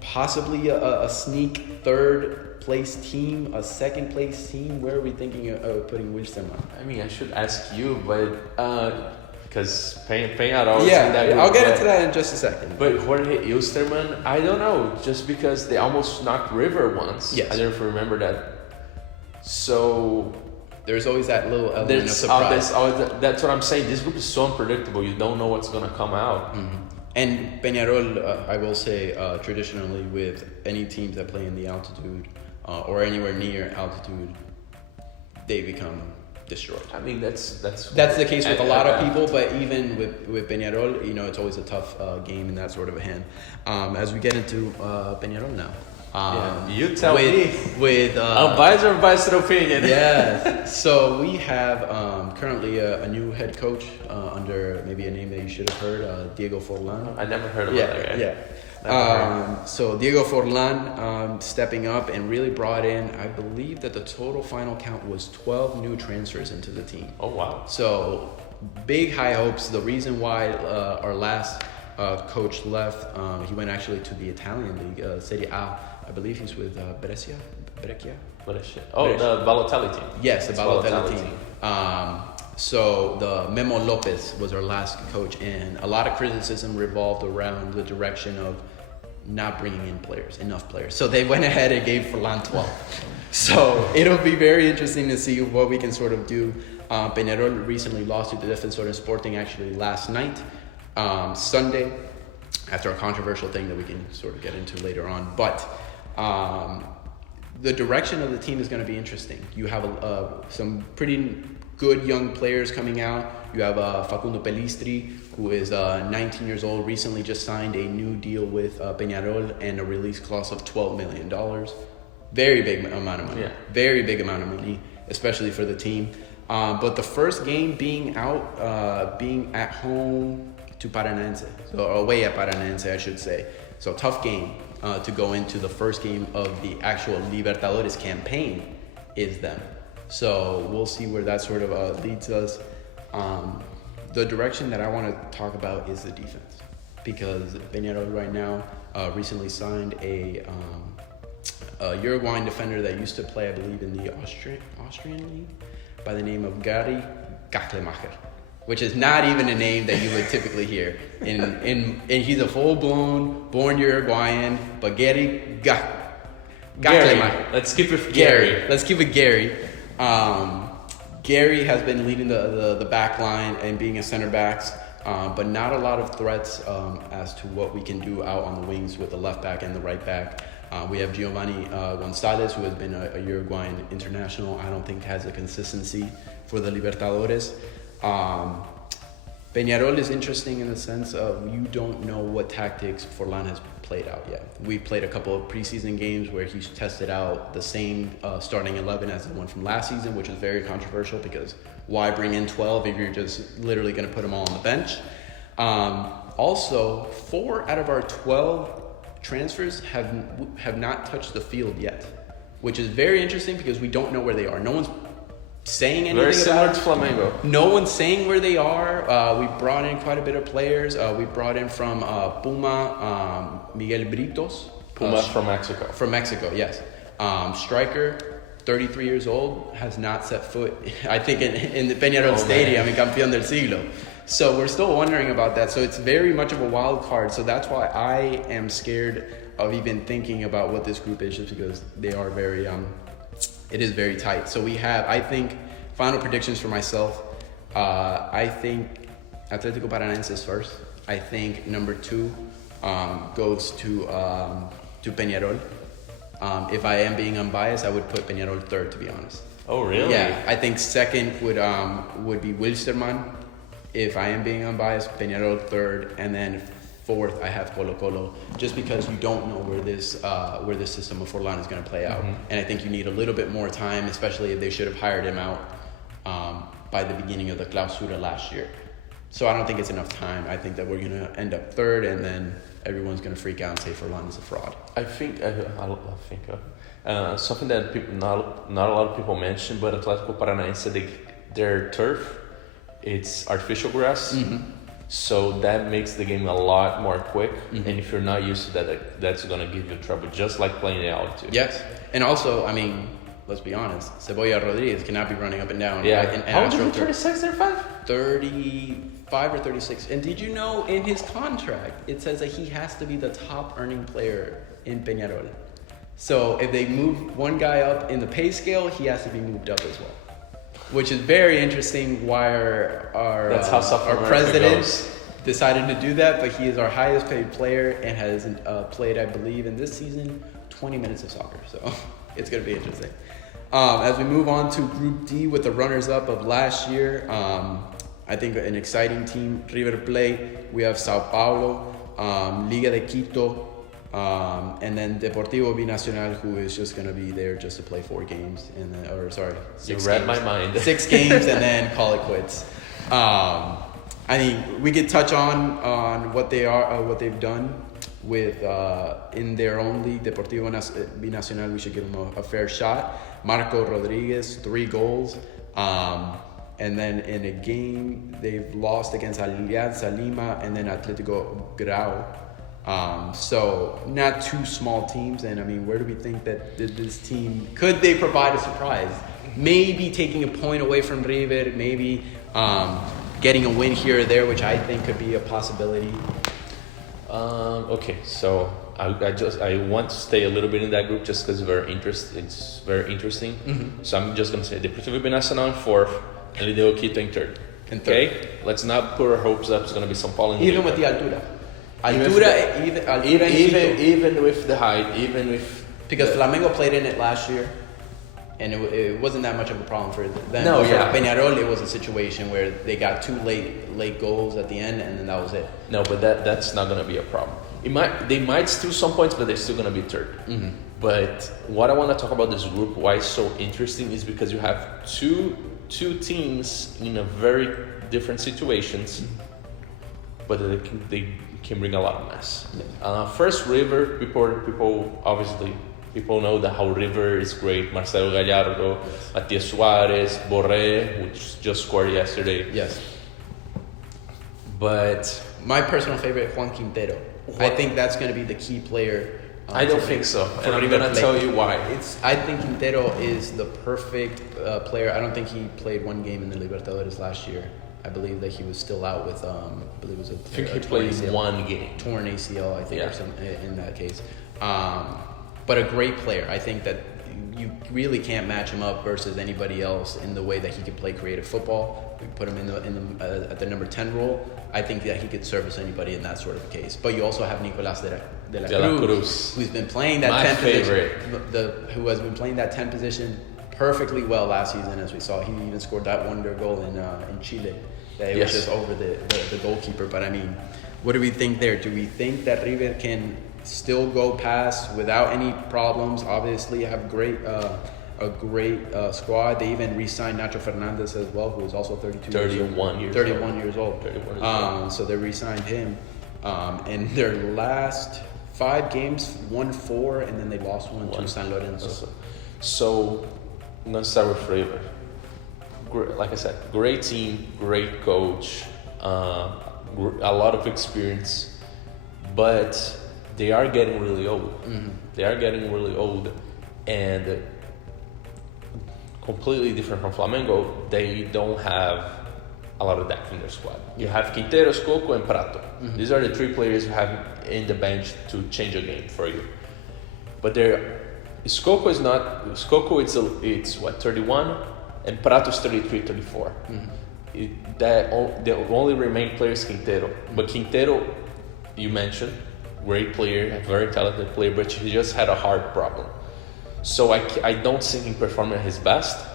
possibly a sneak third place team, a second place team? Where are we thinking of putting Wilstermann? I mean, I should ask you, but because Peñarol. I'll get into that in just a second. But Jorge Wilstermann, I don't know, just because they almost knocked River once. Yes. I don't know if you remember that. So there's always that little element of surprise. That's what I'm saying. This group is so unpredictable. You don't know what's gonna come out. Mm-hmm. And Peñarol, I will say, traditionally with any teams that play in the altitude or anywhere near altitude, they become destroyed. I mean, that's the case with a lot of people, but even with Peñarol, it's always a tough game in that sort of a hand. As we get into Peñarol now. You tell me. With unbiased or biased opinion. Yeah. So we have currently a new head coach under maybe a name that you should have heard, Diego Forlan. I never heard about that guy. Yeah. So Diego Forlan stepping up and really brought in, I believe that the total final count was 12 new transfers into the team. Oh, wow. So big high hopes. The reason why our last coach left, he went actually to the Italian league, Serie A. I believe he's with Brescia. Oh, the Balotelli team. Yes, the Balotelli team. So the Memo Lopez was our last coach, and a lot of criticism revolved around the direction of not bringing in enough players. So they went ahead and gave Forlan 12. So it'll be very interesting to see what we can sort of do. Peñarol recently lost to the Defensor Sporting actually last night, Sunday, after a controversial thing that we can sort of get into later on. But the direction of the team is going to be interesting. You have some pretty good young players coming out. You have Facundo Pelistri, who is 19 years old, recently just signed a new deal with Peñarol and a release clause of $12 million. Very big amount of money. Yeah. Very big amount of money, especially for the team. But the first game being at home to Paranaense, so away at Paranaense, I should say. So tough game to go into the first game of the actual Libertadores campaign is them. So we'll see where that sort of leads us. The direction that I want to talk about is the defense, because Peñarol right now recently signed a Uruguayan defender that used to play, I believe, in the Austrian league by the name of Gary Gacklemacher, which is not even a name that you would typically hear. And he's a full-blown, born Uruguayan, but Gary Gacklemacher. Let's keep it Gary. Let's keep it Gary. Gary has been leading the back line and being a center backs, but not a lot of threats as to what we can do out on the wings with the left back and the right back. We have Giovanni Gonzalez, who has been a Uruguayan international. I don't think has a consistency for the Libertadores. Peñarol is interesting in the sense of you don't know what tactics Forlan has played out yet. We played a couple of preseason games where he's tested out the same starting 11 as the one from last season, which was very controversial because why bring in 12 if you're just literally going to put them all on the bench? Also, 4 out of our 12 transfers have not touched the field yet, which is very interesting because we don't know where they are. No one's saying anything Very similar about to Flamengo. No one's saying where they are. We brought in quite a bit of players. We brought in from Puma, Miguel Britos. Puma from Mexico. From Mexico, yes. Striker, 33 years old, has not set foot, I think, in the Peñarol Stadium, in Campeón del Siglo. So we're still wondering about that. So it's very much of a wild card. So that's why I am scared of even thinking about what this group is, just because they are very... it is very tight. So we have, I think, final predictions for myself. I think Atlético Paranaense is first. I think number 2 goes to Peñarol. If I am being unbiased, I would put Peñarol third, to be honest. Oh, really? Yeah, I think second would be Wilstermann. If I am being unbiased, Peñarol third, and then fourth, I have Colo Colo, just because you don't know where this system of Forlan is going to play out. And I think you need a little bit more time, especially if they should have hired him out by the beginning of the Clausura last year. So I don't think it's enough time. I think that we're going to end up third, and then everyone's going to freak out and say Forlan is a fraud. I think something that people not a lot of people mention, but Atlético Paranaense, their turf, it's artificial grass. So that makes the game a lot more quick. And if you're not used to that, that's going to give you trouble, just like playing the altitude. Yes. And also, I mean, let's be honest, Cebolla Rodriguez cannot be running up and down. Yeah. How old is he? 36, 35 or 36. And did you know in his contract, it says that he has to be the top earning player in Peñarol. So if they move one guy up in the pay scale, he has to be moved up as well. Which is very interesting why our president decided to do that, but he is our highest paid player and has played, I believe, in this season, 20 minutes of soccer. So it's going to be interesting. As we move on to Group D with the runners-up of last year, I think an exciting team, River Plate. We have Sao Paulo, Liga de Quito, and then Deportivo Binacional, who is just going to be there just to play 4 games. You read my mind. 6 games and then call it quits. I mean, we could touch on what they are, what they've done with in their own league, Deportivo Binacional. We should give them a fair shot. Marco Rodriguez, 3 goals. And then in a game, they've lost against Alianza Lima and then Atletico Grau. So not 2 small teams. And I mean, where do we think that this team, could they provide a surprise? Maybe taking a point away from River, maybe getting a win here or there, which I think could be a possibility. Okay, so I want to stay a little bit in that group just because it's very interesting. So I'm just going to say Deportivo Binacional in 4th and Liga de Quito in 3rd. Okay? Let's not put our hopes up. It's going to be São Paulo in the Even with the altura. Even with the height, even with... Because Flamengo played in it last year, and it wasn't that much of a problem for them. No, for yeah. Peñarol, it was a situation where they got 2 late goals at the end, and then that was it. No, but that's not going to be a problem. They might steal some points, but they're still going to be 3rd. But what I want to talk about this group, why it's so interesting, is because you have two teams in a very different situations, but they can bring a lot of mess. First, River. People know that how River is great. Marcelo Gallardo, Matias Suarez, Borré, which just scored yesterday. Yes. But my personal favorite, Juan Quintero. I think that's going to be the key player. I don't think so, and I'm going to tell you why. I think Quintero is the perfect player. I don't think he played 1 game in the Libertadores last year. I believe that he was still out with, I believe it was I think he played ACL. 1 game. Torn ACL, I think, or something in that case. But a great player. I think that you really can't match him up versus anybody else in the way that he can play creative football. We put him at the number 10 role. I think that he could service anybody in that sort of a case. But you also have Nicolás de la Cruz, who's been playing that 10 position. Who has been playing that 10 position perfectly well last season, as we saw. He even scored that wonder goal in Chile. That it was just over the goalkeeper. But I mean, what do we think there? Do we think that River can still go past without any problems? Obviously, have a great squad. They even re-signed Nacho Fernandez as well, who is also 31 years old. So they re-signed him. In their last 5 games, won 4, and then they lost one to San Lorenzo. So I'm gonna start with River. Like I said, great team, great coach, a lot of experience, but they are getting really old. Mm-hmm. They are getting really old, and completely different from Flamengo. They don't have a lot of depth in their squad. You have Quintero, Skoko, and Prato. Mm-hmm. These are the 3 players you have in the bench to change a game for you. But Skoko is not. Skoko it's what, 31, and Prato is 33, 34. Mm-hmm. The only remaining player is Quintero. But Quintero, you mentioned, great player, a very talented player, but he just had a heart problem. So I don't think he performed at his best.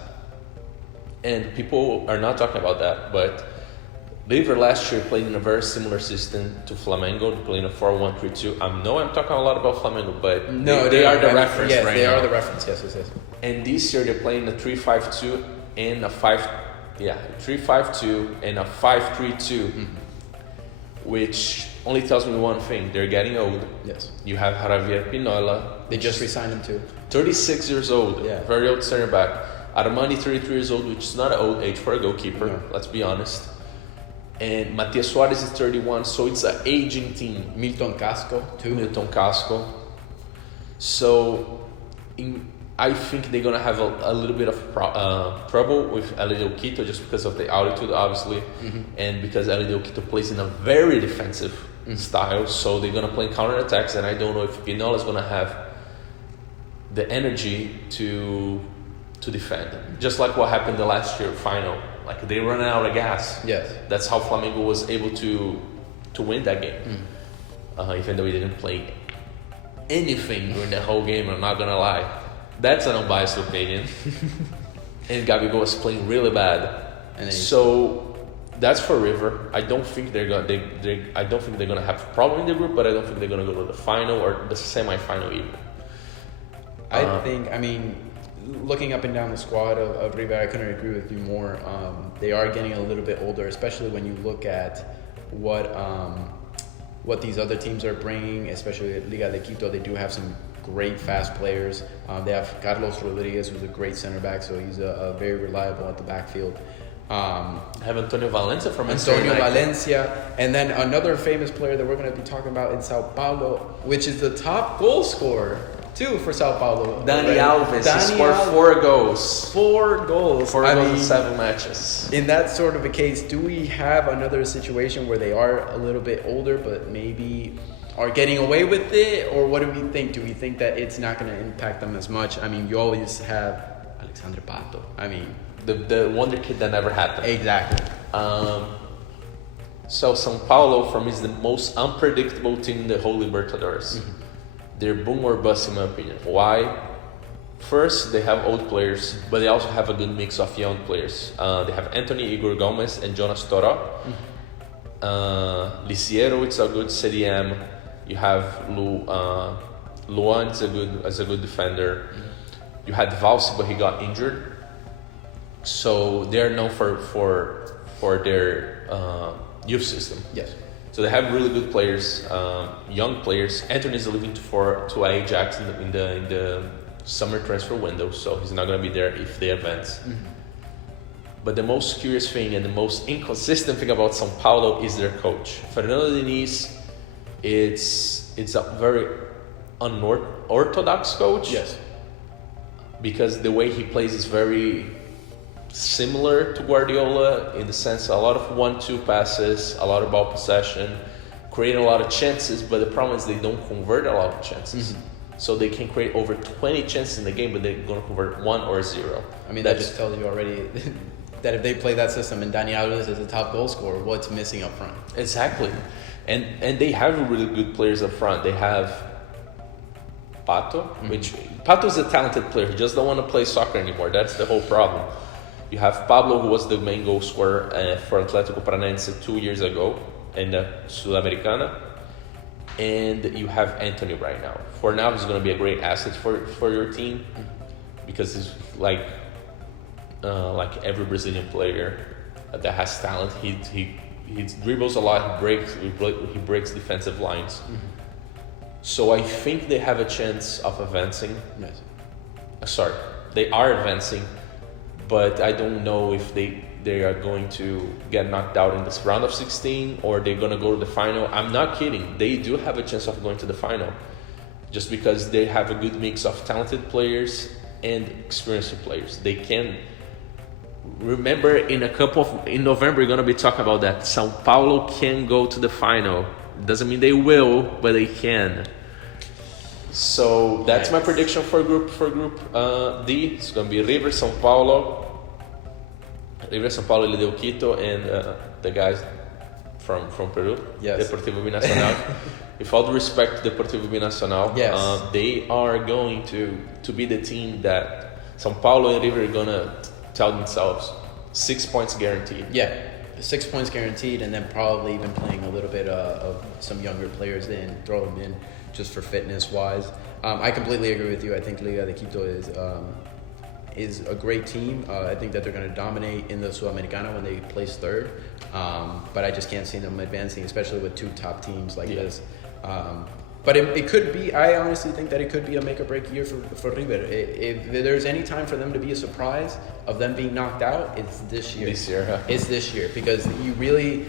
And people are not talking about that, but River last year played in a very similar system to Flamengo, playing a 4-1-3-2. I know I'm talking a lot about Flamengo, but they are the reference right now. Yes, they are the reference, yes. And this year they're playing a 3-5-2 and a 3-5-2 and a 5-3-2, which only tells me one thing: they're getting old. Yes. You have Javier Pinola. They just re-signed him too. 36 years old. Yeah. Very old center back. Armani, 33 years old, which is not an old age for a goalkeeper. No. Let's be honest. And Matias Suarez is 31, so it's an aging team. Milton Casco too. So, I think they're gonna have a little bit of trouble with Eli Del Quito just because of the altitude, obviously, and because Eli Del Quito plays in a very defensive style. So they're gonna play counterattacks, and I don't know if Pinola is gonna have the energy to defend. Just like what happened the last year final. Like, they run out of gas. Yes. That's how Flamengo was able to win that game. Even though he didn't play anything during the whole game, I'm not gonna lie. That's an unbiased opinion. And Gabigol was playing really bad. So that's for River. I don't think they're gonna have a problem in the group, but I don't think they're gonna go to the final or the semi-final either. I mean, looking up and down the squad of River, I couldn't agree with you more. They are getting a little bit older, especially when you look at what these other teams are bringing, especially at Liga de Quito. They do have some great fast players. They have Carlos Rodriguez, who's a great center back, so he's a very reliable at the backfield. Have Antonio Valencia from Valencia, and then another famous player that we're going to be talking about in Sao Paulo, which is the top goal scorer too for Sao Paulo. Dani Alves. He scored 4 goals. 4 goals. 4 goals in 7 matches. In that sort of a case, do we have another situation where they are a little bit older, but maybe are getting away with it, or what do we think? Do we think that it's not going to impact them as much? I mean, you always have Alexandre Pato. I mean, the wonder kid that never happened. Exactly. So São Paulo, for me, is the most unpredictable team in the whole Libertadores. They're boom or bust, in my opinion. Why? First, they have old players, but they also have a good mix of young players. They have Anthony Igor Gomez and Jonas Toró. Lisiero, it's a good CDM. You have Luan is a good defender. You had Valsi, but he got injured. So they're known for their youth system. Yes. So they have really good players, young players. Anthony is leaving to Ajax in the summer transfer window, so he's not going to be there if they advance. But the most curious thing and the most inconsistent thing about São Paulo is their coach. Fernando Diniz, it's a very unorthodox coach. Yes. Because the way he plays is very similar to Guardiola, in the sense a lot of 1-2 passes, a lot of ball possession, create a lot of chances, but the problem is they don't convert a lot of chances. So they can create over 20 chances in the game, but they're going to convert 1 or 0. I mean, that just tells you already that if they play that system and Dani Alves is the top goal scorer, what's missing up front? Exactly. And they have really good players up front. They have Pato, which Pato's a talented player. He just don't want to play soccer anymore. That's the whole problem. You have Pablo, who was the main goal scorer for Atlético Paranaense 2 years ago in the Sudamericana. And you have Anthony right now. For now, he's going to be a great asset for your team because he's like every Brazilian player that has talent. He dribbles a lot. He breaks defensive lines. So I think they have a chance of advancing. Yes. Sorry, they are advancing, but I don't know if they are going to get knocked out in this round of 16 or they're going to go to the final. I'm not kidding. They do have a chance of going to the final just because they have a good mix of talented players and experienced players. They can remember in November we're going to be talking about that. São Paulo can go to the final. Doesn't mean they will, but they can. So that's my prediction for group D. It's going to be River, São Paulo, Lideu Quito, and the guys from Peru, yes. Deportivo Binacional. With all due respect to Deportivo Binacional, yes. They are going to be the team that São Paulo and River are going to tell themselves 6 points guaranteed. Yeah, 6 points guaranteed, and then probably even playing a little bit of some younger players in, throw them in just for fitness wise. I completely agree with you. I think Liga de Quito is a great team. I think that they're going to dominate in the Sudamericana when they place third, but I just can't see them advancing, especially with two top teams like this. But it could be, I honestly think that it could be a make or break year for River. If there's any time for them to be a surprise of them being knocked out, it's this year. It's this year, because you really,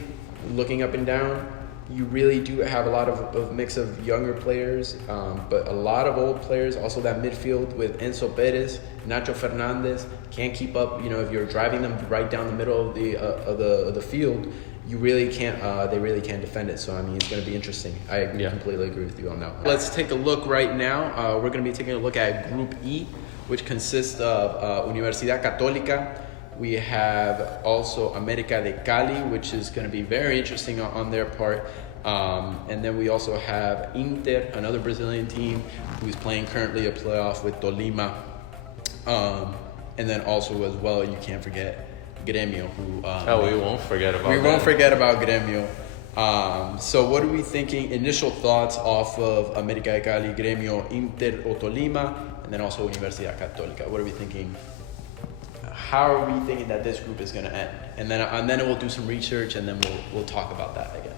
looking up and down, you really do have a lot of mix of younger players, but a lot of old players. Also that midfield with Enzo Perez, Nacho Fernandez can't keep up. You know, if you're driving them right down the middle of the field, you really can't. They really can't defend it. So I mean, it's going to be interesting. I completely agree with you on that one. Let's take a look right now. We're going to be taking a look at Group E, which consists of Universidad Católica. We have also América de Cali, which is going to be very interesting on their part. And then we also have Inter, another Brazilian team who's playing currently a playoff with Tolima. And then also as well, you can't forget Grêmio, who we won't forget about. We won't forget about Grêmio. So what are we thinking? Initial thoughts off of América de Cali, Grêmio, Inter o Tolima, and then also Universidad Católica. What are we thinking? How are we thinking that this group is going to end? And then we'll do some research, and then we'll talk about that again.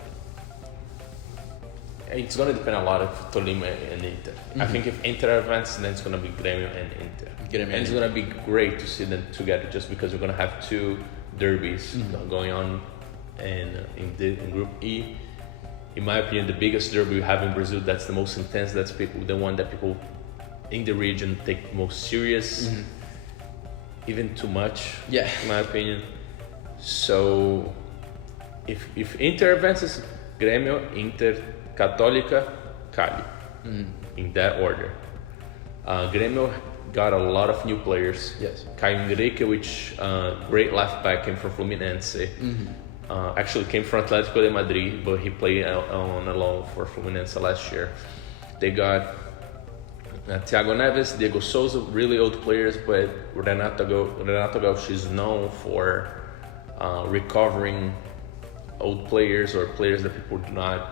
It's going to depend a lot of Tolima and Inter. I think if Inter advances, then it's going to be Grêmio and Inter. And it's going to be great to see them together, just because we're going to have two derbies going on in Group E. In my opinion, the biggest derby we have in Brazil, that's the most intense, that's the one that people in the region take most serious. Even too much, in my opinion. So, if Inter advances, Grêmio, Inter, Católica, Cali, in that order. Grêmio got a lot of new players. Yes. Caio Henrique, which great left back, came from Fluminense. Actually came from Atlético de Madrid, but he played on a loan for Fluminense last year. They got Thiago Neves, Diego Souza, really old players, but Renato Gaúcho is known for recovering old players or players that people do not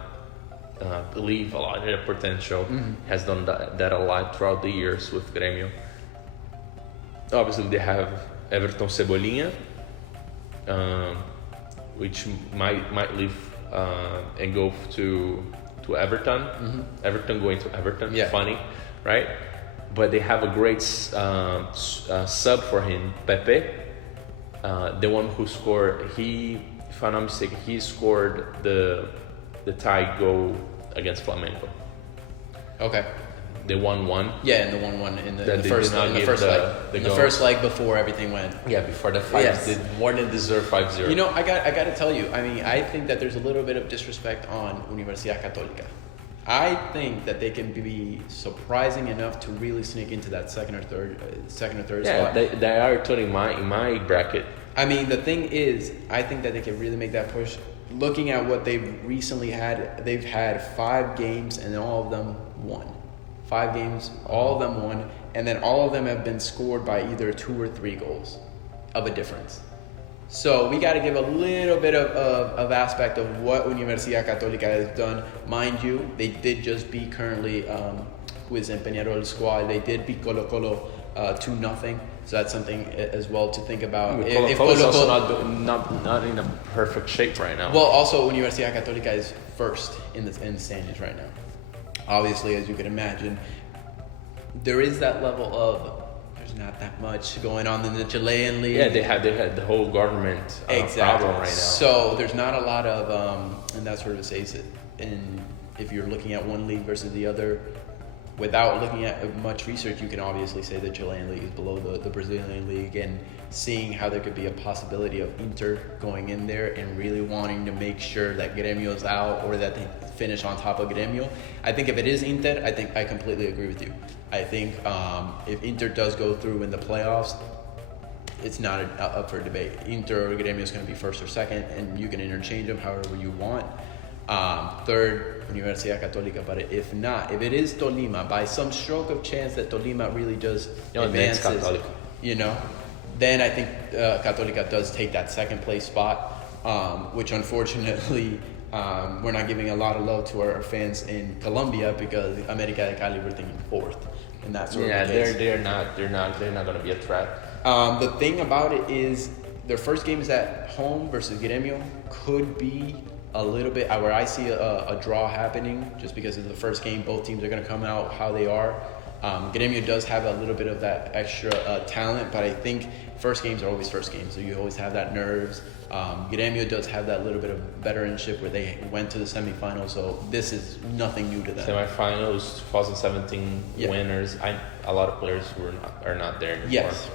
believe a lot in their potential. Has done that a lot throughout the years with Grêmio. Obviously, they have Everton Cebolinha, which might leave and go to Everton. Everton going to Everton, funny. Right, but they have a great sub for him, Pepe, the one who scored. If I'm not mistaken, he scored the tie goal against Flamengo. Okay. The 1-1. Yeah, and the 1-1 in the first leg. The first leg before everything went. Yeah, before the 5. They more than deserve 5-0. You know, I got to tell you. I mean, I think that there's a little bit of disrespect on Universidad Católica. I think that they can be surprising enough to really sneak into that second or third spot. Yeah, they are totally in my bracket. I mean, the thing is, I think that they can really make that push. Looking at what they've recently had, they've had 5 games and all of them won. 5 games, all of them won, and then all of them have been scored by either 2 or 3 goals. of a difference. So we got to give a little bit of aspect of what Universidad Católica has done. Mind you, they did just beat currently, who is in Peñarol's squad, they did beat Colo Colo 2-0. So that's something as well to think about. Colo Colo is also not in a perfect shape right now. Well, also Universidad Católica is first in the standings right now. Obviously, as you can imagine, there is that level of there's not that much going on in the Chilean league. Yeah, they had the whole government problem right now. So there's not a lot of and that sort of says it. And if you're looking at one league versus the other, without looking at much research, you can obviously say the Chilean league is below the Brazilian league, and seeing how there could be a possibility of Inter going in there and really wanting to make sure that Gremio's out or that they finish on top of Gremio. I think if it is Inter, I think I completely agree with you. I think if Inter does go through in the playoffs, it's not up for debate. Inter or Gremio is going to be first or second, and you can interchange them however you want. Third, Universidad Católica, but if not, if it is Tolima, by some stroke of chance that Tolima really just advances, then I think Católica does take that second place spot, which unfortunately we're not giving a lot of love to our fans in Colombia because América de Cali were thinking fourth, and that's sort of the case. they're not going to be a threat. The thing about it is their first game is at home versus Gremio could be a little bit where I see a draw happening just because it's the first game. Both teams are going to come out how they are. Gremio does have a little bit of that extra talent, but I think first games are always first games, so you always have that nerves. Gremio does have that little bit of veteranship where they went to the semifinals, so this is nothing new to them. Semifinals, 2017 winners. A lot of players who are not there anymore. Yes,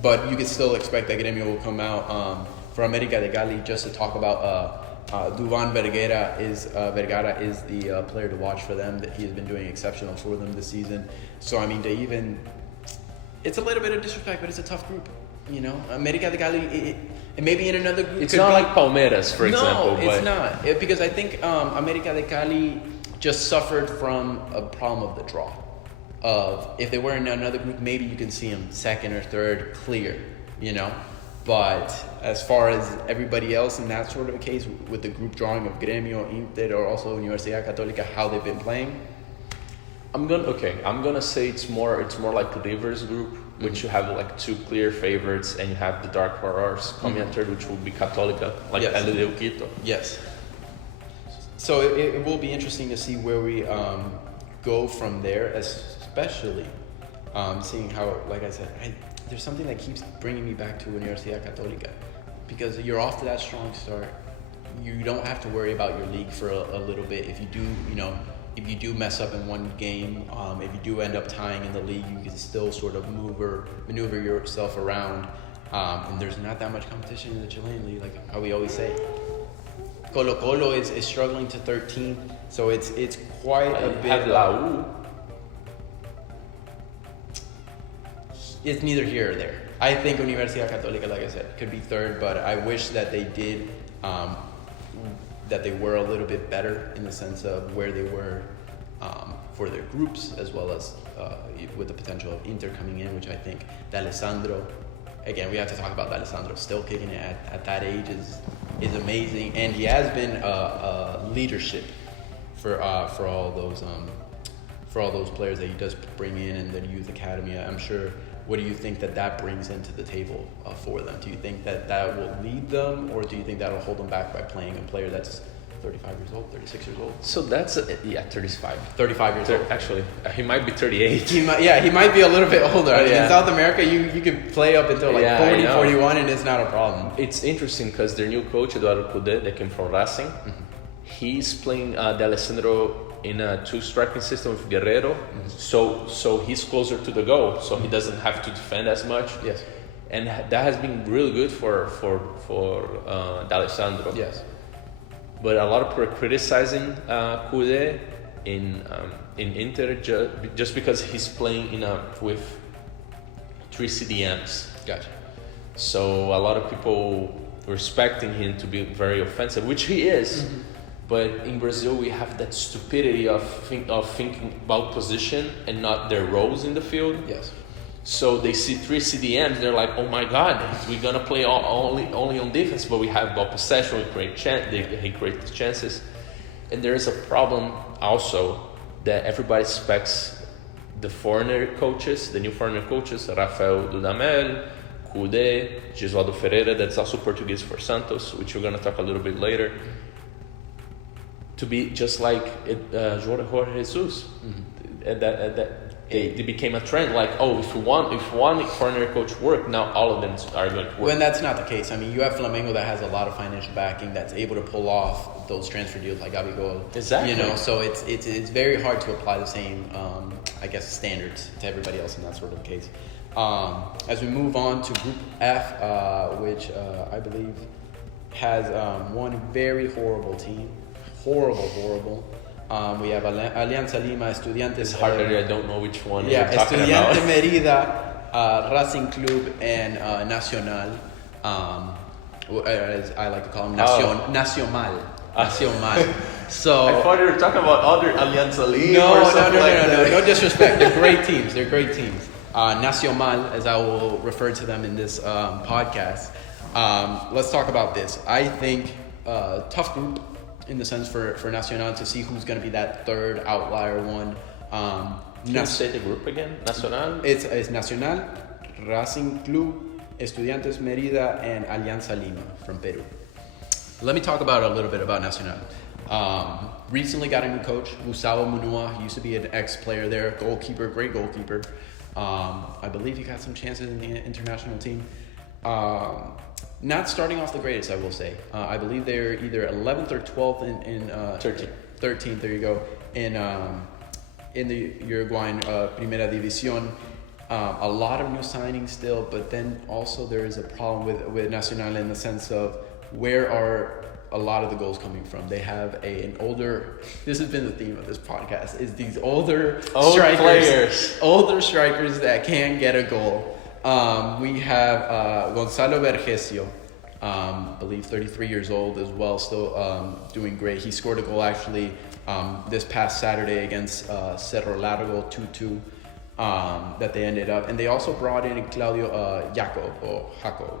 but you can still expect that Gremio will come out. For América de Cali, just to talk about Duvan Vergara is the player to watch for them. That he has been doing exceptional for them this season. So I mean, it's a little bit of disrespect, but it's a tough group. América de Cali, it may be in another group. It's not like Palmeiras, for example. No, it's not. Because I think América de Cali just suffered from a problem of the draw. Of if they were in another group, maybe you can see them second or third clear. But as far as everybody else in that sort of a case, with the group drawing of Gremio, Inter, or also Universidad Católica, how they've been playing, I'm gonna say it's more like River's group, which you have like two clear favorites, and you have the dark horse coming in third, which will be Católica, like LDU Quito. Yes. So it will be interesting to see where we go from there, especially seeing how, like I said, there's something that keeps bringing me back to Universidad Católica, because you're off to that strong start. You don't have to worry about your league for a little bit. If you do, if you do mess up in one game, if you do end up tying in the league, you can still sort of maneuver yourself around. And there's not that much competition in the Chilean league, like how we always say. Colo Colo is struggling to 13, so it's quite a bit. Have La U. It's neither here or there. I think Universidad Católica, like I said, could be third, but I wish that they did, that they were a little bit better in the sense of where they were for their groups, as well as with the potential of Inter coming in, which I think D'Alessandro, again, we have to talk about D'Alessandro still kicking it at that age is amazing, and he has been leadership for all those players that he does bring in the youth academy. I'm sure. What do you think that brings into the table for them? Do you think that will lead them, or do you think that will hold them back by playing a player that's 35 years old, 36 years old? So that's 35. 35 years old. Actually, he might be 38. He might be a little bit older. In South America, you could play up until 40, 41, and it's not a problem. It's interesting because their new coach, Eduardo Cudê, that came from Racing, he's playing D'Alessandro in a two-striking system with Guerrero, so he's closer to the goal, so he doesn't have to defend as much. Yes, and that has been really good for D'Alessandro. Yes, but a lot of people are criticizing Cudê in Inter just because he's playing with 3 CDMs. Gotcha. So a lot of people respecting him to be very offensive, which he is. But in Brazil, we have that stupidity of thinking about position and not their roles in the field. Yes. So they see 3 CDMs, they're like, oh my God, we're gonna play only on defense, but we have ball possession, we create they create the chances. And there is a problem also that everybody expects the foreigner coaches, the new foreigner coaches, Rafael Dudamel, Coudet, Gisvaldo Ferreira, that's also Portuguese for Santos, which we're gonna talk a little bit later, to be just like Jorge Jesus. And they became a trend, like, oh, if one foreigner coach work, now all of them are going to work. When that's not the case. I mean, you have Flamengo that has a lot of financial backing that's able to pull off those transfer deals like Gabigol. Exactly. You know, so it's very hard to apply the same, I guess, standards to everybody else in that sort of case. As we move on to Group F, which I believe has one very horrible team. Horrible. We have Alianza Lima, Estudiantes. It's harder. I don't know which one. Yeah, you're talking Estudiante about. Merida, Racing Club, and Nacional. As I like to call them, Nacional. So I thought you were talking about other Alianza Lima or something like that. No disrespect. They're great teams. Nacional, as I will refer to them in this podcast. Let's talk about this. I think tough group in the sense for Nacional to see who's going to be that third outlier one. Can you say the group again? Nacional? It's Nacional, Racing Club, Estudiantes Merida, and Alianza Lima from Peru. Let me talk about a little bit about Nacional. Recently got a new coach, Gustavo Munua. He used to be an ex-player there, goalkeeper, great goalkeeper. I believe he got some chances in the international team. Not starting off the greatest, I will say. I believe they're either 11th or 12th in 13th. There you go. In the Uruguayan Primera División. A lot of new signings still, but then also there is a problem with Nacional in the sense of where are a lot of the goals coming from. They have an older. This has been the theme of this podcast: is these older strikers that can get a goal. We have Gonzalo Vergesio, I believe 33 years old as well, still doing great. He scored a goal actually this past Saturday against Cerro Largo 2-2 that they ended up. And they also brought in Claudio Jaco.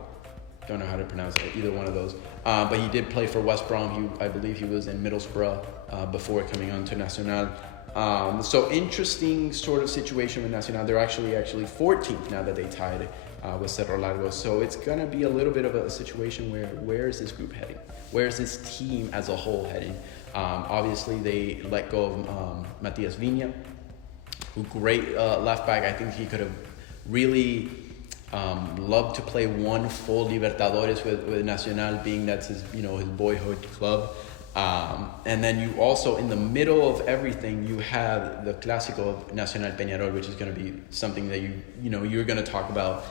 Don't know how to pronounce it, either one of those. But he did play for West Brom. I believe he was in Middlesbrough before coming on to Nacional. So interesting sort of situation with Nacional. They're actually 14th now that they tied with Cerro Largo. So it's going to be a little bit of a situation where is this group heading? Where is this team as a whole heading? Obviously, they let go of Matias Viña, who great left back. I think he could have really loved to play one full Libertadores with Nacional, being that's his boyhood club. And then you also, in the middle of everything, you have the Clásico of Nacional Peñarol, which is going to be something that you're going to talk about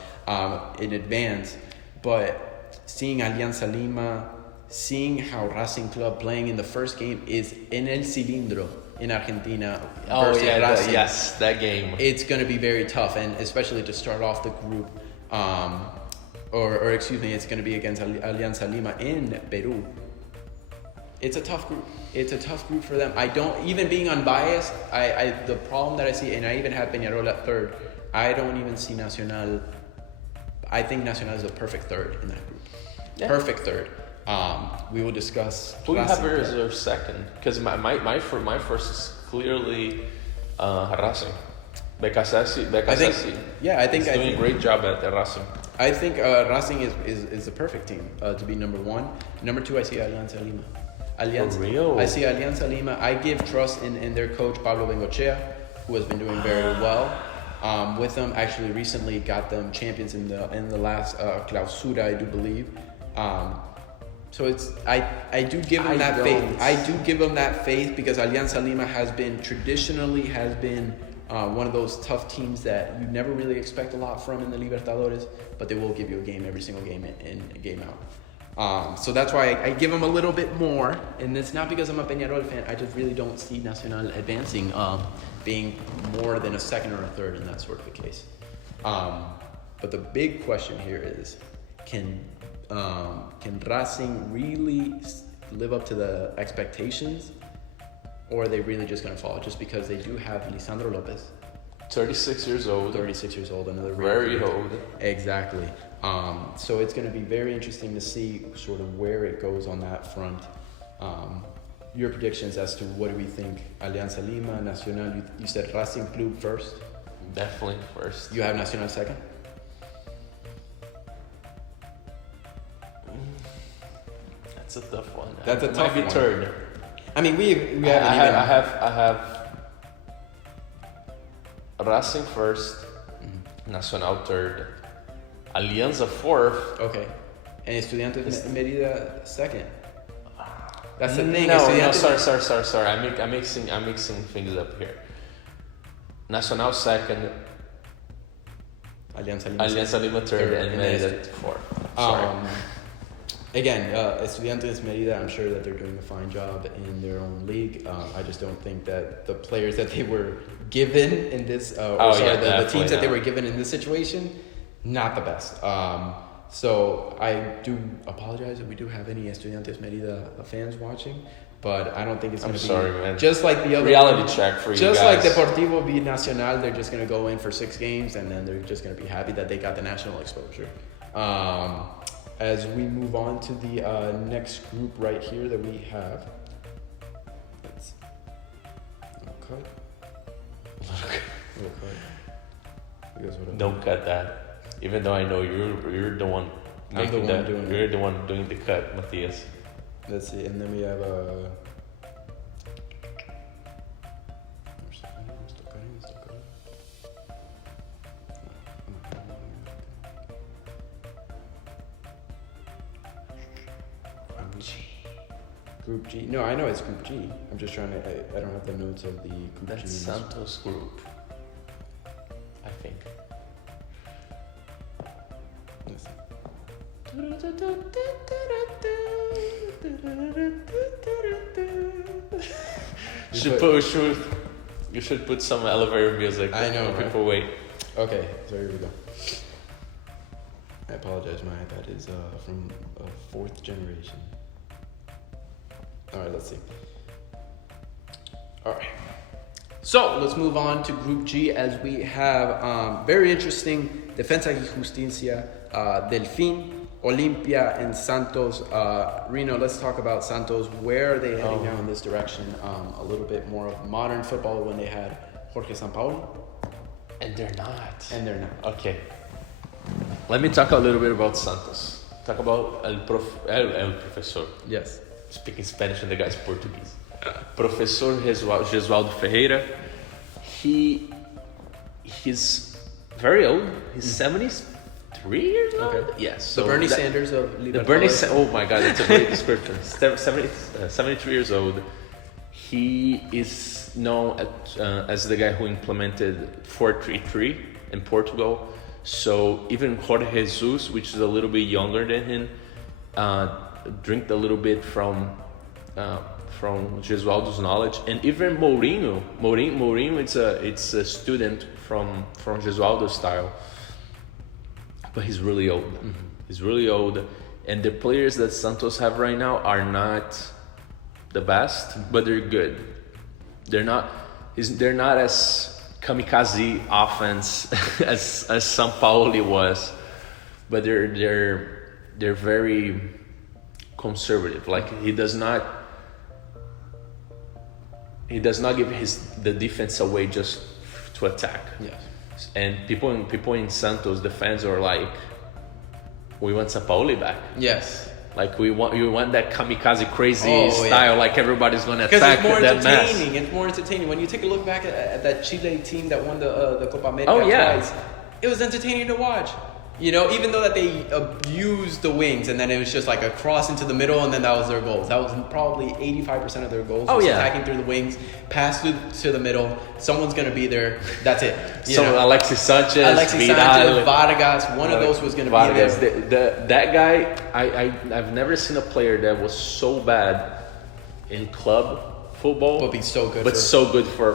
in advance. But seeing Alianza Lima, seeing how Racing Club playing in the first game is in El Cilindro in Argentina versus Racing. Yes, that game. It's going to be very tough, and especially to start off the group, it's going to be against Alianza Lima in Peru. It's a tough group. It's a tough group for them. I don't, even being unbiased, the problem that I see, and I even had Peñarol at third, I don't even see Nacional. I think Nacional is a perfect third in that group. Yeah. Perfect third. We will discuss. Who do you have as your second? Because my first is clearly Racing. Becasesi. I think he's doing a great job at Racing. I think Racing is the perfect team to be number one. Number two, I see Alianza Lima. For real? I see Alianza Lima. I give trust in their coach Pablo Bengochea, who has been doing very well with them. Actually, recently got them champions in the last clausura, I do believe. So I do give them that faith. I do give them that faith because Alianza Lima has been one of those tough teams that you never really expect a lot from in the Libertadores, but they will give you a game every single game in game out. So that's why I give them a little bit more, and it's not because I'm a Peñarol fan. I just really don't see Nacional advancing, being more than a second or a third in that sort of a case. But the big question here is, can Racing really live up to the expectations, or are they really just going to fall just because they do have Lisandro Lopez, 36 years old. 36 years old, another Very recruit. old. Exactly. So it's going to be very interesting to see sort of where it goes on that front. Your predictions as to what do we think? Alianza Lima, Nacional. You said Racing Club first. Definitely first. You have Nacional second. That's a tough one. That's a It tough might be one. third. I mean, we haven't I have Racing first, Nacional third, Alianza fourth. Okay. And Estudiantes Merida second. That's the thing. No, Estudiantes- sorry. I'm mixing things up here. Nacional second, Alianza Lima third, and Merida fourth. Sorry. Again, Estudiantes Merida, I'm sure that they're doing a fine job in their own league. I just don't think that the players that they were given in this, the teams that they were given in this situation, not the best. So I do apologize if we do have any Estudiantes Merida fans watching, but I don't think it's going to be sorry, man. just like the other Reality check for you just guys. like Deportivo v Nacional. They're just going to go in for 6 games and then they're just going to be happy that they got the national exposure. As we move on to the next group right here that we have, let's little cut. Because what Don't cut that. Even though I know you're the one I'm the making one that. doing You're it. the one doing the cut, Matias. Let's see, and then we have Group G. No, I know it's Group G. I'm just trying to. I don't have the notes of the Group That's G. Santos group, I think. Let's see. You should put some elevator music. I know, when right? people wait. Okay, so here we go. I apologize, my iPad is from a 4th generation. Alright, let's see. Alright. So, let's move on to Group G as we have very interesting Defensa y Justicia, Delfín, Olimpia, and Santos. Reno, let's talk about Santos. Where are they heading now in this direction? A little bit more of modern football when they had Jorge Sampaoli. And they're not. And they're not. Okay. Let me talk a little bit about Santos. Talk about el professor. Yes. Speaking Spanish and the guy's Portuguese. Professor Gesualdo Ferreira. He's very old. He's 73 years old. Okay. Yes. So Bernie Sanders of Libertadores. Oh my God, that's a great description. 73 years old. He is known as the guy who implemented 4-3-3 in Portugal. So even Jorge Jesus, which is a little bit younger than him, drank a little bit from Gesualdo's knowledge, and even Mourinho, it's a student from Gesualdo's style, but he's really old. Mm-hmm. He's really old, and the players that Santos have right now are not the best, but they're good. They're not as kamikaze offense as São Paulo was, but they're very conservative. Like he does not give the defense away just to attack. Yes. And people in Santos, the fans are like, we want São Paulo back. Yes. Like you want that kamikaze crazy style. Like everybody's gonna Because attack it's more that mess. entertaining. It's more entertaining. When you take a look back at that Chile team that won the Copa America twice, it was entertaining to watch. You know, even though that they abused the wings and then it was just like a cross into the middle and then that was their goals. That was probably 85% of their goals. Attacking through the wings, pass through to the middle. Someone's going to be there. That's it. Alexis Sanchez, Vidal, Vargas, one of those was going to be there. That guy, I've never seen a player that was so bad in club football, but be so good. But so good for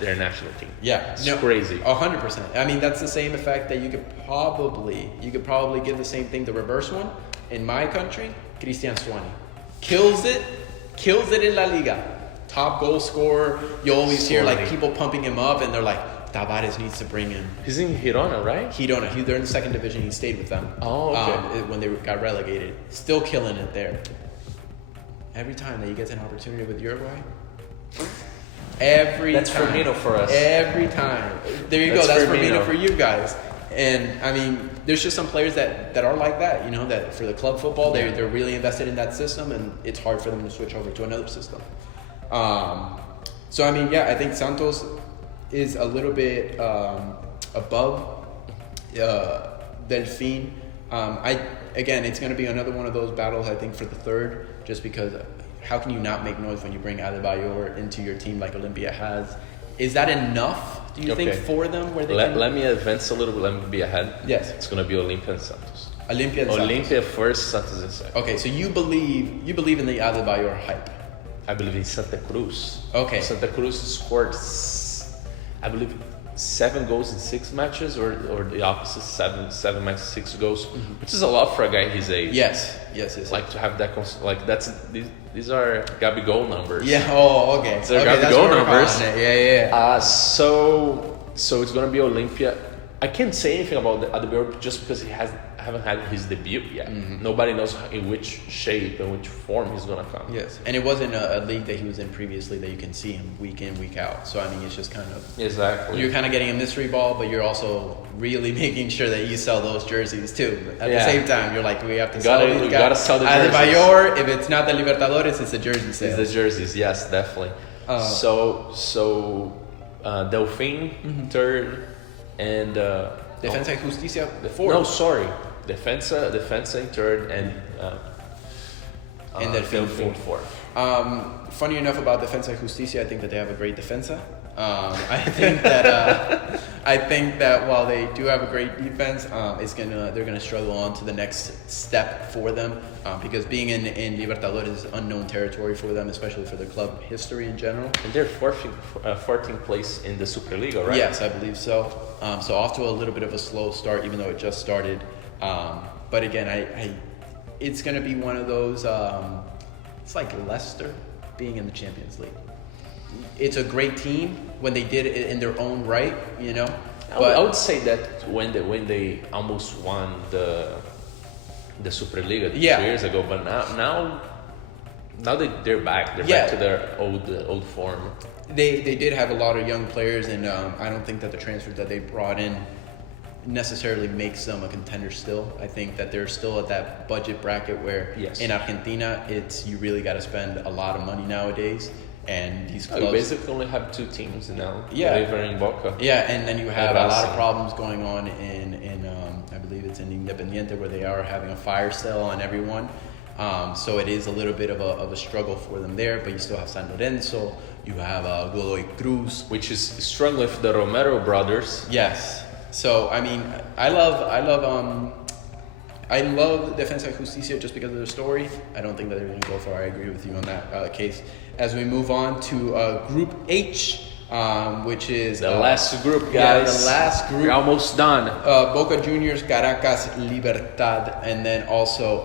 their national team. Yeah, it's crazy. 100%. I mean, that's the same effect that you could probably give the same thing, the reverse one. In my country, Cristian Stuani kills it in La Liga. Top goal scorer. You always hear like people pumping him up, and they're like, Tavares needs to bring him. He's in Girona, right? They're in the second division. He stayed with them. Oh, okay. When they got relegated. Still killing it there. Every time that he gets an opportunity with Uruguay. That's Firmino for us. Every time. There you go. That's Firmino for you guys. And I mean, there's just some players that are like that, you know, that for the club football, they're really invested in that system, and it's hard for them to switch over to another system. So I mean, yeah, I think Santos is a little bit above Delfín. Again, it's going to be another one of those battles, I think, for the third, just because how can you not make noise when you bring Adebayor into your team like Olympia has? Is that enough, do you think, for them? Where they let me advance a little bit. Let me be ahead. Yes. It's going to be Olympia and Santos. Olympia first, Santos in second. Okay, so you believe in the Adebayor hype. I believe in Santa Cruz. Okay. Santa Cruz scored, I believe, 7 goals in 6 matches, or the opposite, 7 matches, 6 goals, which is a lot for a guy his age. Yes. Like to have that, these are Gabigol numbers. Yeah. Oh, okay. These are Gabigol numbers. Yeah. So it's gonna be Olympia. I can't say anything about the Adebayor just because I haven't had his debut yet. Nobody knows in which shape and which form he's gonna come. Yes, and it wasn't a league that he was in previously that you can see him week in, week out. So I mean, it's just kind of you're kind of getting a mystery ball, but you're also really making sure that you sell those jerseys too. At the same time, you're like, we have to sell these guys. Gotta sell the jerseys. Adebayor, if it's not the Libertadores, it's a jersey sale. It's the jerseys, yes, definitely. Delfín third, and Defensa y Justicia fourth. No, sorry. Defensa in third, and Delfín fourth. Funny enough about Defensa y Justicia, I think that they have a great defensa. I think that while they do have a great defense, they're gonna struggle on to the next step for them, because being in Libertadores is unknown territory for them, especially for their club history in general. And they're 14th place in the Superliga, right? Yes, I believe so. So off to a little bit of a slow start, even though it just started. But again, it's going to be one of those. It's like Leicester being in the Champions League. It's a great team when they did it in their own right, you know. But I would say that when they almost won the Superliga 2 years ago, but now they're back. They're back to their old form. They did have a lot of young players, and I don't think that the transfers that they brought in necessarily makes them a contender still. I think that they're still at that budget bracket where in Argentina, you really got to spend a lot of money nowadays. And these clubs... You basically only have 2 teams now, River and Boca. Yeah, and then you have a lot of problems going on in I believe it's in Independiente, where they are having a fire sale on everyone. So it is a little bit of a struggle for them there, but you still have San Lorenzo, you have Godoy Cruz. Which is struggling with the Romero brothers. Yes. So, I mean, I love Defensa y Justicia just because of their story. I don't think that they're going to go far. I agree with you on that case. As we move on to Group H, which is... The last group, guys. Yeah, the last group. We're almost done. Boca Juniors, Caracas, Libertad, and then also,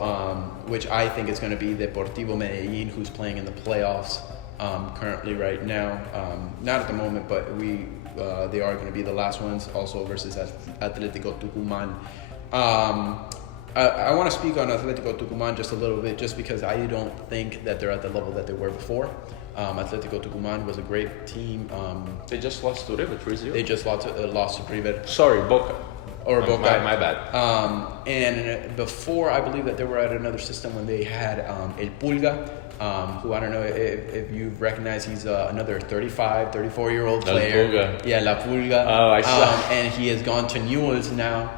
which I think is going to be Deportivo Medellin, who's playing in the playoffs currently right now. Not at the moment, but they are going to be the last ones, also versus Atlético Tucumán. I want to speak on Atlético Tucumán just a little bit, just because I don't think that they're at the level that they were before. Atlético Tucumán was a great team. They just lost to River 3-0. They just lost to River. Sorry, Boca. Or Boca. My bad. And before, I believe that they were at another system when they had El Pulga, who I don't know if you recognize. He's another 34-year-old player. La Pulga. Yeah, La Pulga. Oh, I saw. And he has gone to Newell's now.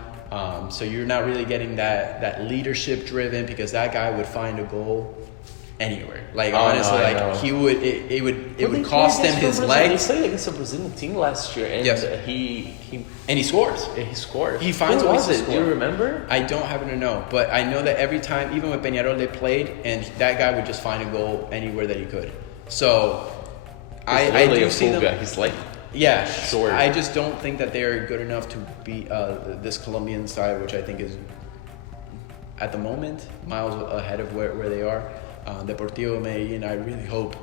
So you're not really getting that leadership driven, because that guy would find a goal anywhere. Like honestly, he would. It would cost him his legs. He played against a Brazilian team last year, and he scores. He scores. He finds ways to score. Do you remember? I don't happen to know, but I know that every time, even with Peñarol, they played, and that guy would just find a goal anywhere that he could. So I do see them. He's like. Yeah, sure. I just don't think that they're good enough to beat this Colombian side, which I think is, at the moment, miles ahead of where they are. Deportivo Medellin, I really hope,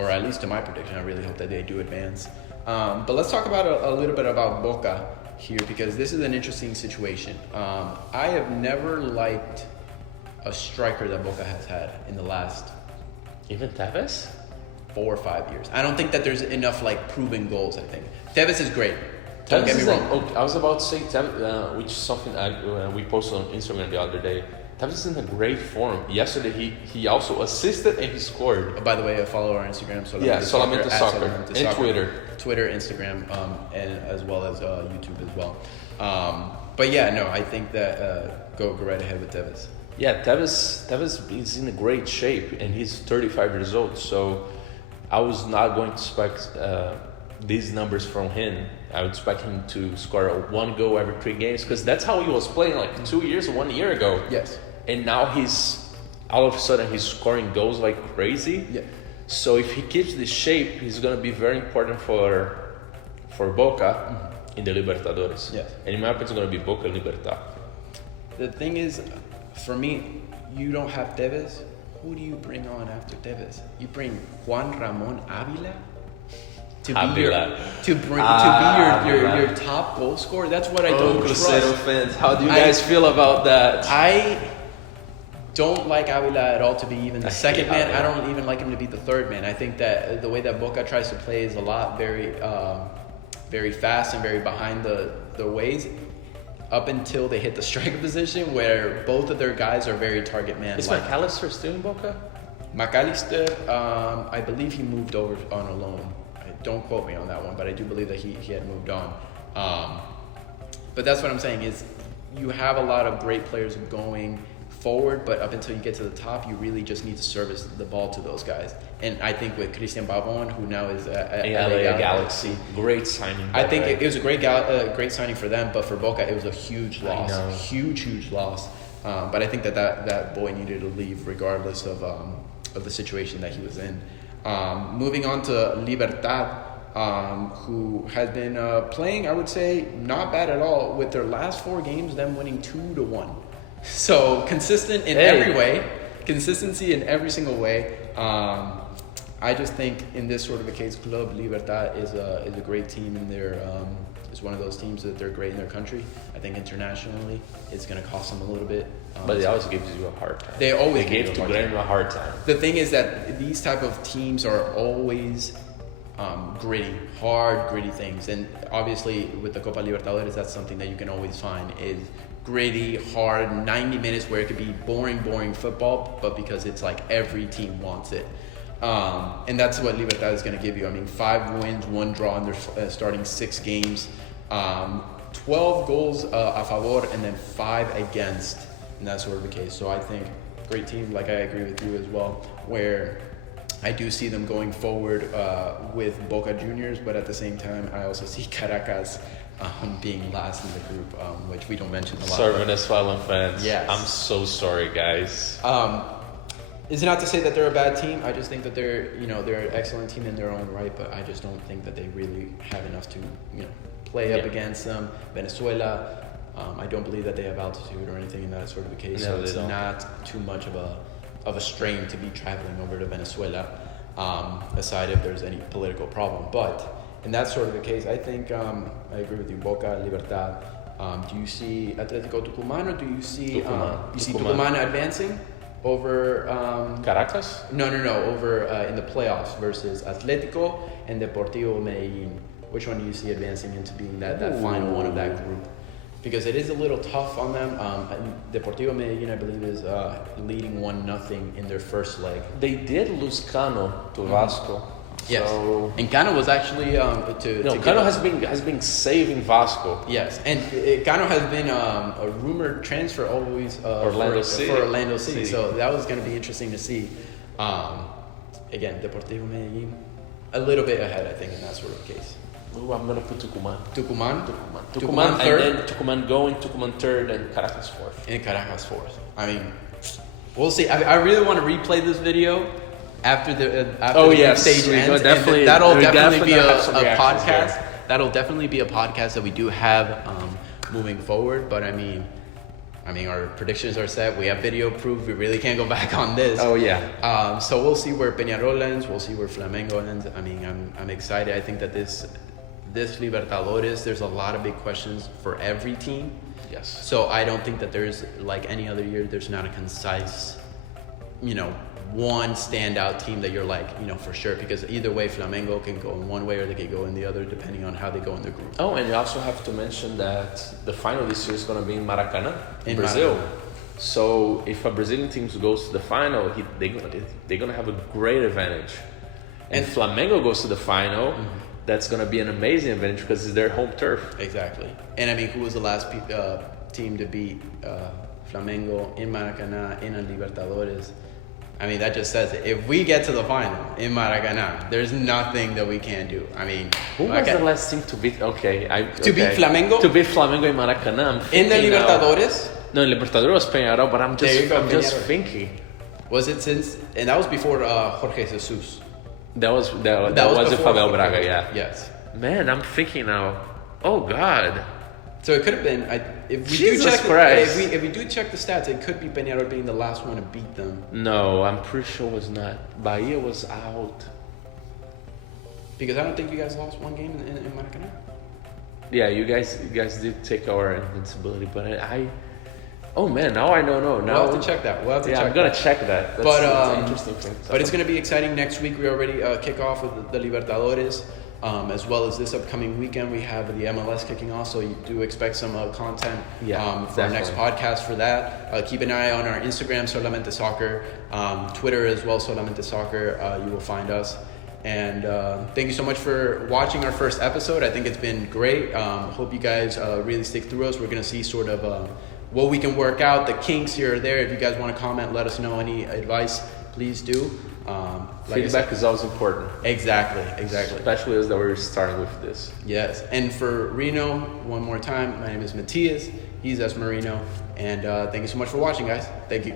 or at least to my prediction, I really hope that they do advance. But let's talk about a little bit about Boca here, because this is an interesting situation. I have never liked a striker that Boca has had in the last Even Tevez? 4 or 5 years. I don't think that there's enough like proven goals. I think Tevez is great. Don't Tevez get me is wrong. okay, I was about to say Tevez, which is something we posted on Instagram the other day. Tevez is in a great form. Yesterday he also assisted and he scored. By the way, follow our Instagram. Solamente Soccer. And Twitter, Instagram, and as well as YouTube as well. But yeah, no, I think that go right ahead with Tevez. Yeah, Tevez is in a great shape and he's 35 years old. So I was not going to expect these numbers from him. I would expect him to score 1 goal every 3 games, because that's how he was playing like 2 years, 1 year ago. Yes. And now all of a sudden he's scoring goals like crazy. Yeah. So if he keeps this shape, he's gonna be very important for Boca in the Libertadores. Yes. And in my opinion, it's gonna be Boca Libertad. The thing is, for me, you don't have Tevez. Who do you bring on after Tevez? You bring Juan Ramon Avila to be your top goal scorer. That's what I don't trust. Cruzeiro fans, how do you guys feel about that? I don't like Avila at all to be even the second man. Avila. I don't even like him to be the third man. I think that the way that Boca tries to play is a lot very fast and very behind the ways, up until they hit the striker position, where both of their guys are very target man. Is McAllister still in Boca? McAllister, I believe he moved over on a loan. Don't quote me on that one, but I do believe that he had moved on. But that's what I'm saying is, you have a lot of great players going forward, but up until you get to the top, you really just need to service the ball to those guys. And I think with Christian Pavon, who now is at LA Galaxy, great signing. I think it was a great signing for them, but for Boca, it was a huge loss. Huge loss. But I think that boy needed to leave regardless of the situation that he was in. Moving on to Libertad, who has been playing, I would say, not bad at all. With their last 4 games, them winning 2-1. So consistent in every way, consistency in every single way. I just think in this sort of a case, Club Libertad is a great team, and is one of those teams that they're great in their country. I think internationally, it's going to cost them a little bit. But it always gives you a hard time. They always gave to Grêmio a hard time. The thing is that these type of teams are always gritty things. And obviously with the Copa Libertadores, that's something that you can always find is gritty, hard, 90 minutes where it could be boring football, but because it's like every team wants it. And that's what Libertad is going to give you. I mean, 5 wins, 1 draw in their starting 6 games, 12 goals a favor, and then 5 against, and that's sort of the case. So I think great team. Like, I agree with you as well, where I do see them going forward with Boca Juniors, but at the same time, I also see Caracas being last in the group, which we don't mention a lot. Sorry, Venezuelan fans. Yes. I'm so sorry, guys. It's not to say that they're a bad team. I just think that they're an excellent team in their own right, but I just don't think that they really have enough to, play up against them. Venezuela, I don't believe that they have altitude or anything in that sort of a case. No, so it's not too much of a strain to be traveling over to Venezuela, aside if there's any political problem. But in that sort of a case, I think I agree with you. Boca, Libertad. Do you see Atletico Tucumán, or do you see Tucumán advancing over Caracas? No. Over in the playoffs versus Atletico and Deportivo Medellín? Which one do you see advancing into being that final one of that group? Because it is a little tough on them. Deportivo Medellín, I believe, is leading 1-0 in their first leg. They did lose Cano to Vasco. Yes, so... and Cano was actually Cano has been saving Vasco. Yes, and Cano has been a rumored transfer always for Orlando City. So that was going to be interesting to see. Again, Deportivo Medellín, a little bit ahead, I think, in that sort of case. Ooh, I'm going to put Tucumán. Tucumán third? And then Tucumán going, Tucumán third, and Caracas fourth. And Caracas fourth. I mean, we'll see. I really want to replay this video after the stage ends. That'll definitely be a podcast. Yeah. That'll definitely be a podcast that we do have moving forward. But I mean, our predictions are set. We have video proof. We really can't go back on this. Oh yeah. So we'll see where Peñarol ends. We'll see where Flamengo ends. I mean, I'm excited. I think that this this Libertadores, there's a lot of big questions for every team. Yes. So I don't think that there's, like any other year, there's not a concise, one standout team that you're like, for sure. Because either way, Flamengo can go in one way or they can go in the other, depending on how they go in the group. Oh, and you also have to mention that the final this year is going to be in Maracanã, in Brazil. So if a Brazilian team goes to the final, they're gonna have a great advantage. And Flamengo goes to the final, that's gonna be an amazing advantage because it's their home turf. Exactly. And I mean, who was the last team to beat Flamengo in Maracanã in a Libertadores? I mean, that just says it. If we get to the final in Maracanã, there's nothing that we can't do. I mean, who was the last team to beat? Beat Flamengo? To beat Flamengo in Maracanã. In the Libertadores? No, in Libertadores was Peñarol, but I'm just thinking. Was it since? And that was before Jorge Jesus. That was the Fabel Braga, yeah. Yes. Man, I'm thinking now. Oh God. So it could have been. If we do check the stats, it could be Peñarol being the last one to beat them. No, I'm pretty sure it was not. Bahia was out. Because I don't think you guys lost one game in Maracanã. Yeah, you guys did take our invincibility, but oh man, now I don't know. Now we'll have to check that. I'm gonna check that. That's an interesting thing. But it's gonna be exciting next week. We already kick off with the Libertadores, as well as this upcoming weekend. We have the MLS kicking off, so you do expect some content for our next podcast for that. Keep an eye on our Instagram, Solamente Soccer, Twitter as well, Solamente Soccer. You will find us. And thank you so much for watching our first episode. I think it's been great. Hope you guys really stick through us. We're gonna see sort of what we can work out, the kinks here or there. If you guys want to comment, let us know any advice, please do. Feedback is always important. Exactly. Especially as that we're starting with this. Yes, and for Reno, one more time, my name is Matias. He's Esmerino. And thank you so much for watching, guys. Thank you.